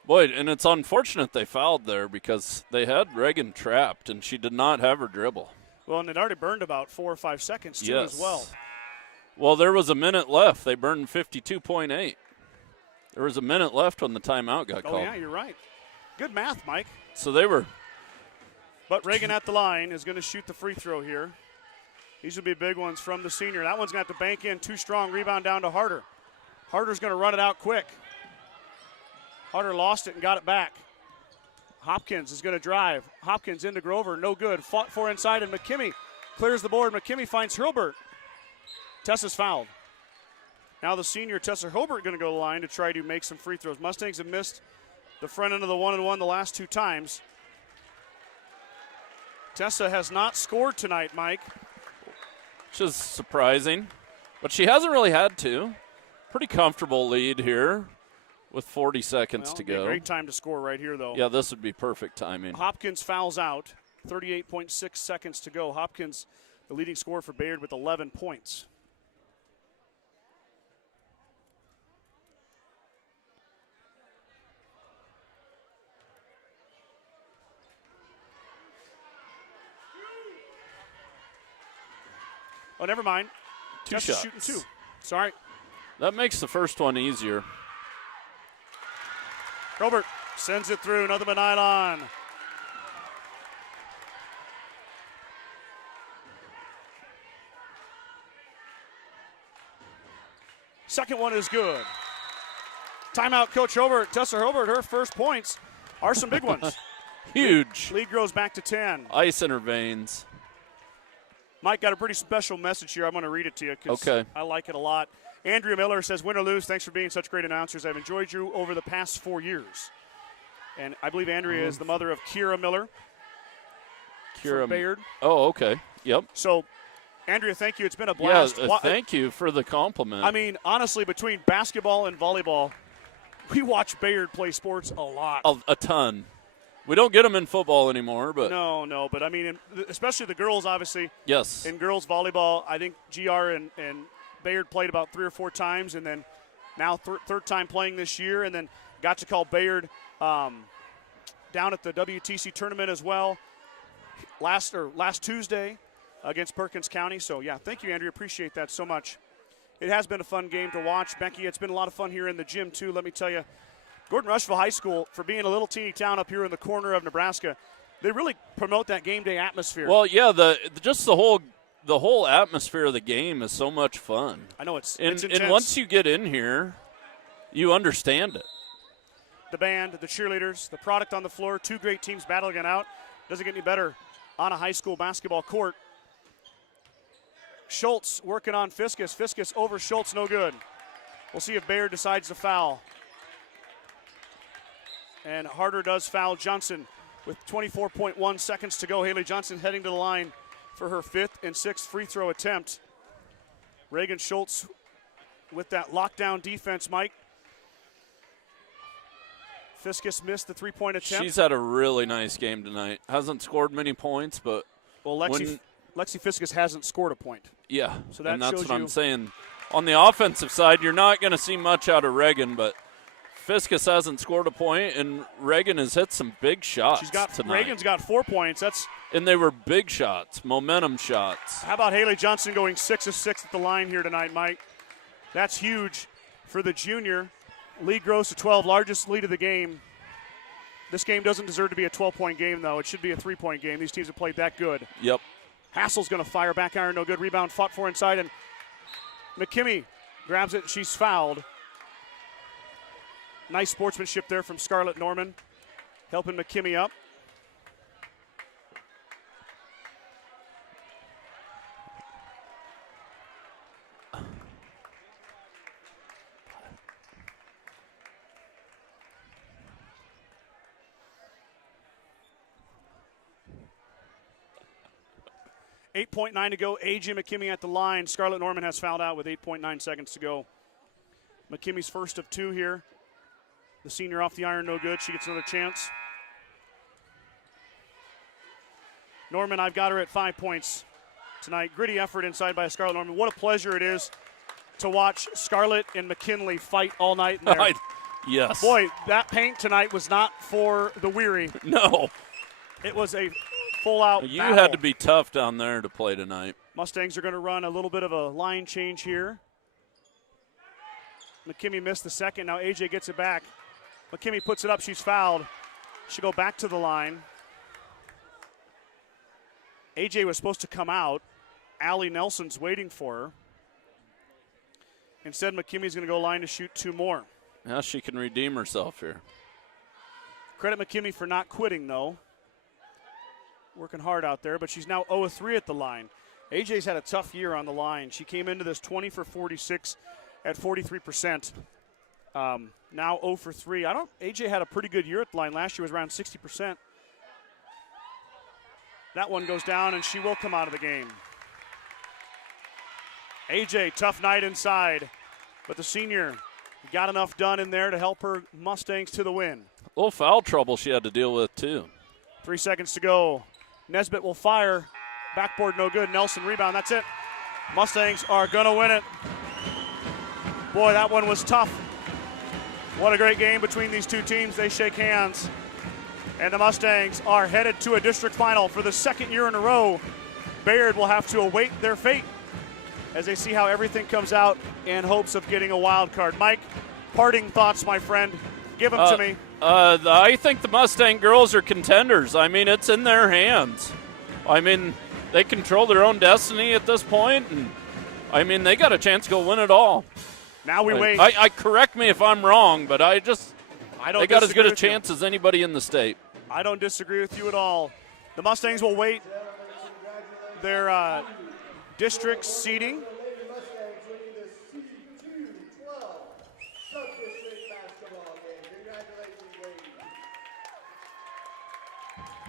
Boy, and it's unfortunate they fouled there because they had Reagan trapped, and she did not have her dribble. Well, and it already burned about 4 or 5 seconds, too, as well. Well, there was a minute left. They burned 52.8. There was a minute left when the timeout got called. Oh, yeah, you're right. Good math, Mike. So they were. But Reagan at the line is going to shoot the free throw here. These will be big ones from the senior. That one's going to have to bank in. Too strong. Rebound down to Harder. Harder's going to run it out quick. Harder lost it and got it back. Hopkins is going to drive. Hopkins into Grover. No good. Fought for inside, and McKimmey clears the board. McKimmey finds Hilbert. Tessa's fouled. Now the senior Tessa Hilbert going to go to the line to try to make some free throws. Mustangs have missed the front end of the 1-and-1 the last 2 times. Tessa has not scored tonight, Mike. Which is surprising. But she hasn't really had to. Pretty comfortable lead here with 40 seconds to go. A great time to score right here, though. Yeah, this would be perfect timing. Hopkins fouls out. 38.6 seconds to go. Hopkins, the leading scorer for Bayard, with 11 points. Oh, never mind. Two shots. Shooting 2. Sorry. That makes the first one easier. Robert sends it through. Nothing but nylon. Second one is good. Timeout, Coach Hobart. Tessa Hobart, her first points are some big ones. Huge. Lead grows back to 10. Ice in her veins. Mike got a pretty special message here. I'm going to read it to you because I like it a lot. Andrea Miller says, win or lose, thanks for being such great announcers. I've enjoyed you over the past 4 years. And I believe Andrea is the mother of Kira Miller. Kira Bayard. Oh, okay. Yep. So, Andrea, thank you. It's been a blast. Yeah, thank you for the compliment. I mean, honestly, between basketball and volleyball, we watch Bayard play sports a lot. A ton. We don't get them in football anymore, but no. But I mean, especially the girls, obviously. Yes. In girls volleyball, I think GR and Bayard played about 3 or 4 times, and then now third time playing this year, and then got to call Bayard down at the WTC tournament as well last Tuesday against Perkins County. So yeah, thank you, Andrea. Appreciate that so much. It has been a fun game to watch, Becky. It's been a lot of fun here in the gym too. Let me tell you. Gordon-Rushville High School, for being a little teeny town up here in the corner of Nebraska, they really promote that game day atmosphere. Well, yeah, the whole atmosphere of the game is so much fun. I know it's intense. And once you get in here, you understand it. The band, the cheerleaders, the product on the floor, 2 great teams battling it out. Doesn't get any better on a high school basketball court. Schultz working on Fiskus. Fiskus over Schultz, no good. We'll see if Bayard decides to foul. And Harder does foul Johnson with 24.1 seconds to go. Haley Johnson heading to the line for her 5th and 6th free throw attempt. Reagan Schultz with that lockdown defense, Mike. Fiskus missed the 3-point attempt. She's had a really nice game tonight. Hasn't scored many points, but Lexi Fiskus hasn't scored a point. Yeah, so that and that's shows what I'm saying. On the offensive side, you're not going to see much out of Reagan, but Fiskus hasn't scored a point, and Reagan has hit some big shots tonight. Reagan's got 4 points. And they were big shots, momentum shots. How about Haley Johnson going 6 of 6 at the line here tonight, Mike? That's huge for the junior. Lead grows to 12, largest lead of the game. This game doesn't deserve to be a 12-point game, though. It should be a 3-point game. These teams have played that good. Yep. Hassel's going to fire back iron, no good. Rebound fought for inside, and McKimmey grabs it. She's fouled. Nice sportsmanship there from Scarlett Norman, helping McKimmey up. 8.9 to go. A.J. McKimmey at the line. Scarlett Norman has fouled out with 8.9 seconds to go. McKimmey's first of 2 here. The senior off the iron, no good. She gets another chance. Norman, I've got her at 5 points tonight. Gritty effort inside by Scarlett Norman. What a pleasure it is to watch Scarlett and McKinley fight all night in there. Yes. Boy, that paint tonight was not for the weary. No. It was a full-out You battle. had to be tough down there to play tonight. Mustangs are going to run a little bit of a line change here. McKimmey missed the second. Now A.J. gets it back. McKimmey puts it up. She's fouled. She'll go back to the line. A.J. was supposed to come out. Allie Nelson's waiting for her. Instead, McKimmey's going to go line to shoot 2 more. Now she can redeem herself here. Credit McKimmey for not quitting, though. Working hard out there, but she's now 0-3 at the line. AJ's had a tough year on the line. She came into this 20 for 46 at 43%. Now 0 for 3. AJ had a pretty good year at the line. Last year was around 60%. That one goes down, and she will come out of the game. AJ, tough night inside, but the senior got enough done in there to help her Mustangs to the win. A little foul trouble she had to deal with, too. 3 seconds to go. Nesbitt will fire. Backboard no good. Nelson rebound. That's it. Mustangs are going to win it. Boy, that one was tough. What a great game between these two teams. They shake hands. And the Mustangs are headed to a district final for the second year in a row. Bayard will have to await their fate as they see how everything comes out in hopes of getting a wild card. Mike, parting thoughts, my friend. Give them to me. I think the Mustang girls are contenders. I mean, it's in their hands. I mean, they control their own destiny at this point, and I mean, they got a chance to go win it all. Now we wait. I correct me if I'm wrong, but they got as good a chance you. as anybody in the state. I don't disagree with you at all. The Mustangs will wait their district seeding. Lady Mustangs winning the C2-12 sub-district basketball game. Congratulations, ladies.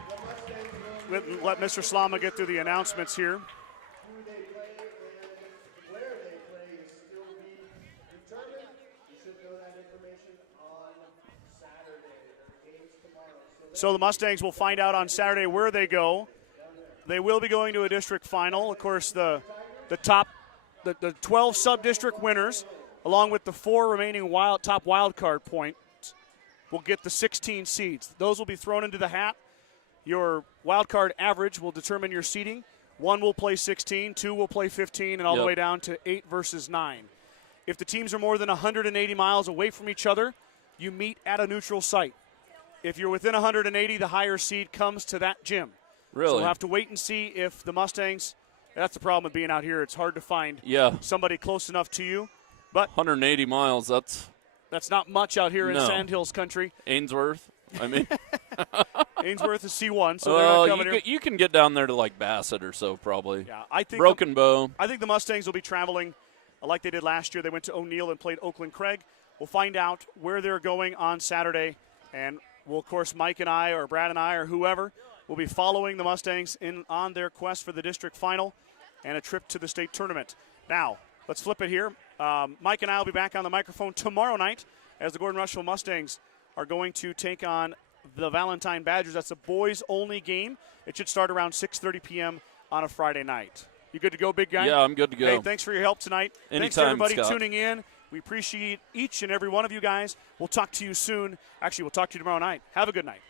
The Mustangs will Let Mr. Slama get through the announcements here. who they play and where they play is still being determined. You should know that information on Saturday. Their games tomorrow. So the Mustangs will find out on Saturday where they go. They will be going to a district final. Of course, the 12 sub-district winners, along with the 4 remaining top wild card points, will get the 16 seeds. Those will be thrown into the hat. Your wild card average will determine your seeding. 1 will play 16, 2 will play 15, and all the way down to 8 versus 9. If the teams are more than 180 miles away from each other, you meet at a neutral site. If you're within 180, the higher seed comes to that gym. Really? So we'll have to wait and see if the Mustangs – that's the problem with being out here. It's hard to find somebody close enough to you. But 180 miles, that's not much out here in Sandhills country. Ainsworth, I mean. Ainsworth is C1, so they're not coming here. You can get down there to like Bassett or so probably. Yeah, I think Broken Bow. I think the Mustangs will be traveling like they did last year. They went to O'Neill and played Oakland Craig. We'll find out where they're going on Saturday, and we'll, of course, Mike and I or Brad and I or whoever will be following the Mustangs on their quest for the district final and a trip to the state tournament. Now, let's flip it here. Mike and I will be back on the microphone tomorrow night as the Gordon-Rushville Mustangs are going to take on the Valentine Badgers. That's a boys-only game. It should start around 6:30 p.m. on a Friday night. You good to go, big guy? Yeah, I'm good to go. Hey, thanks for your help tonight. Anytime, thanks to everybody Scott. tuning in. We appreciate each and every one of you guys. We'll talk to you soon. Actually, we'll talk to you tomorrow night. Have a good night.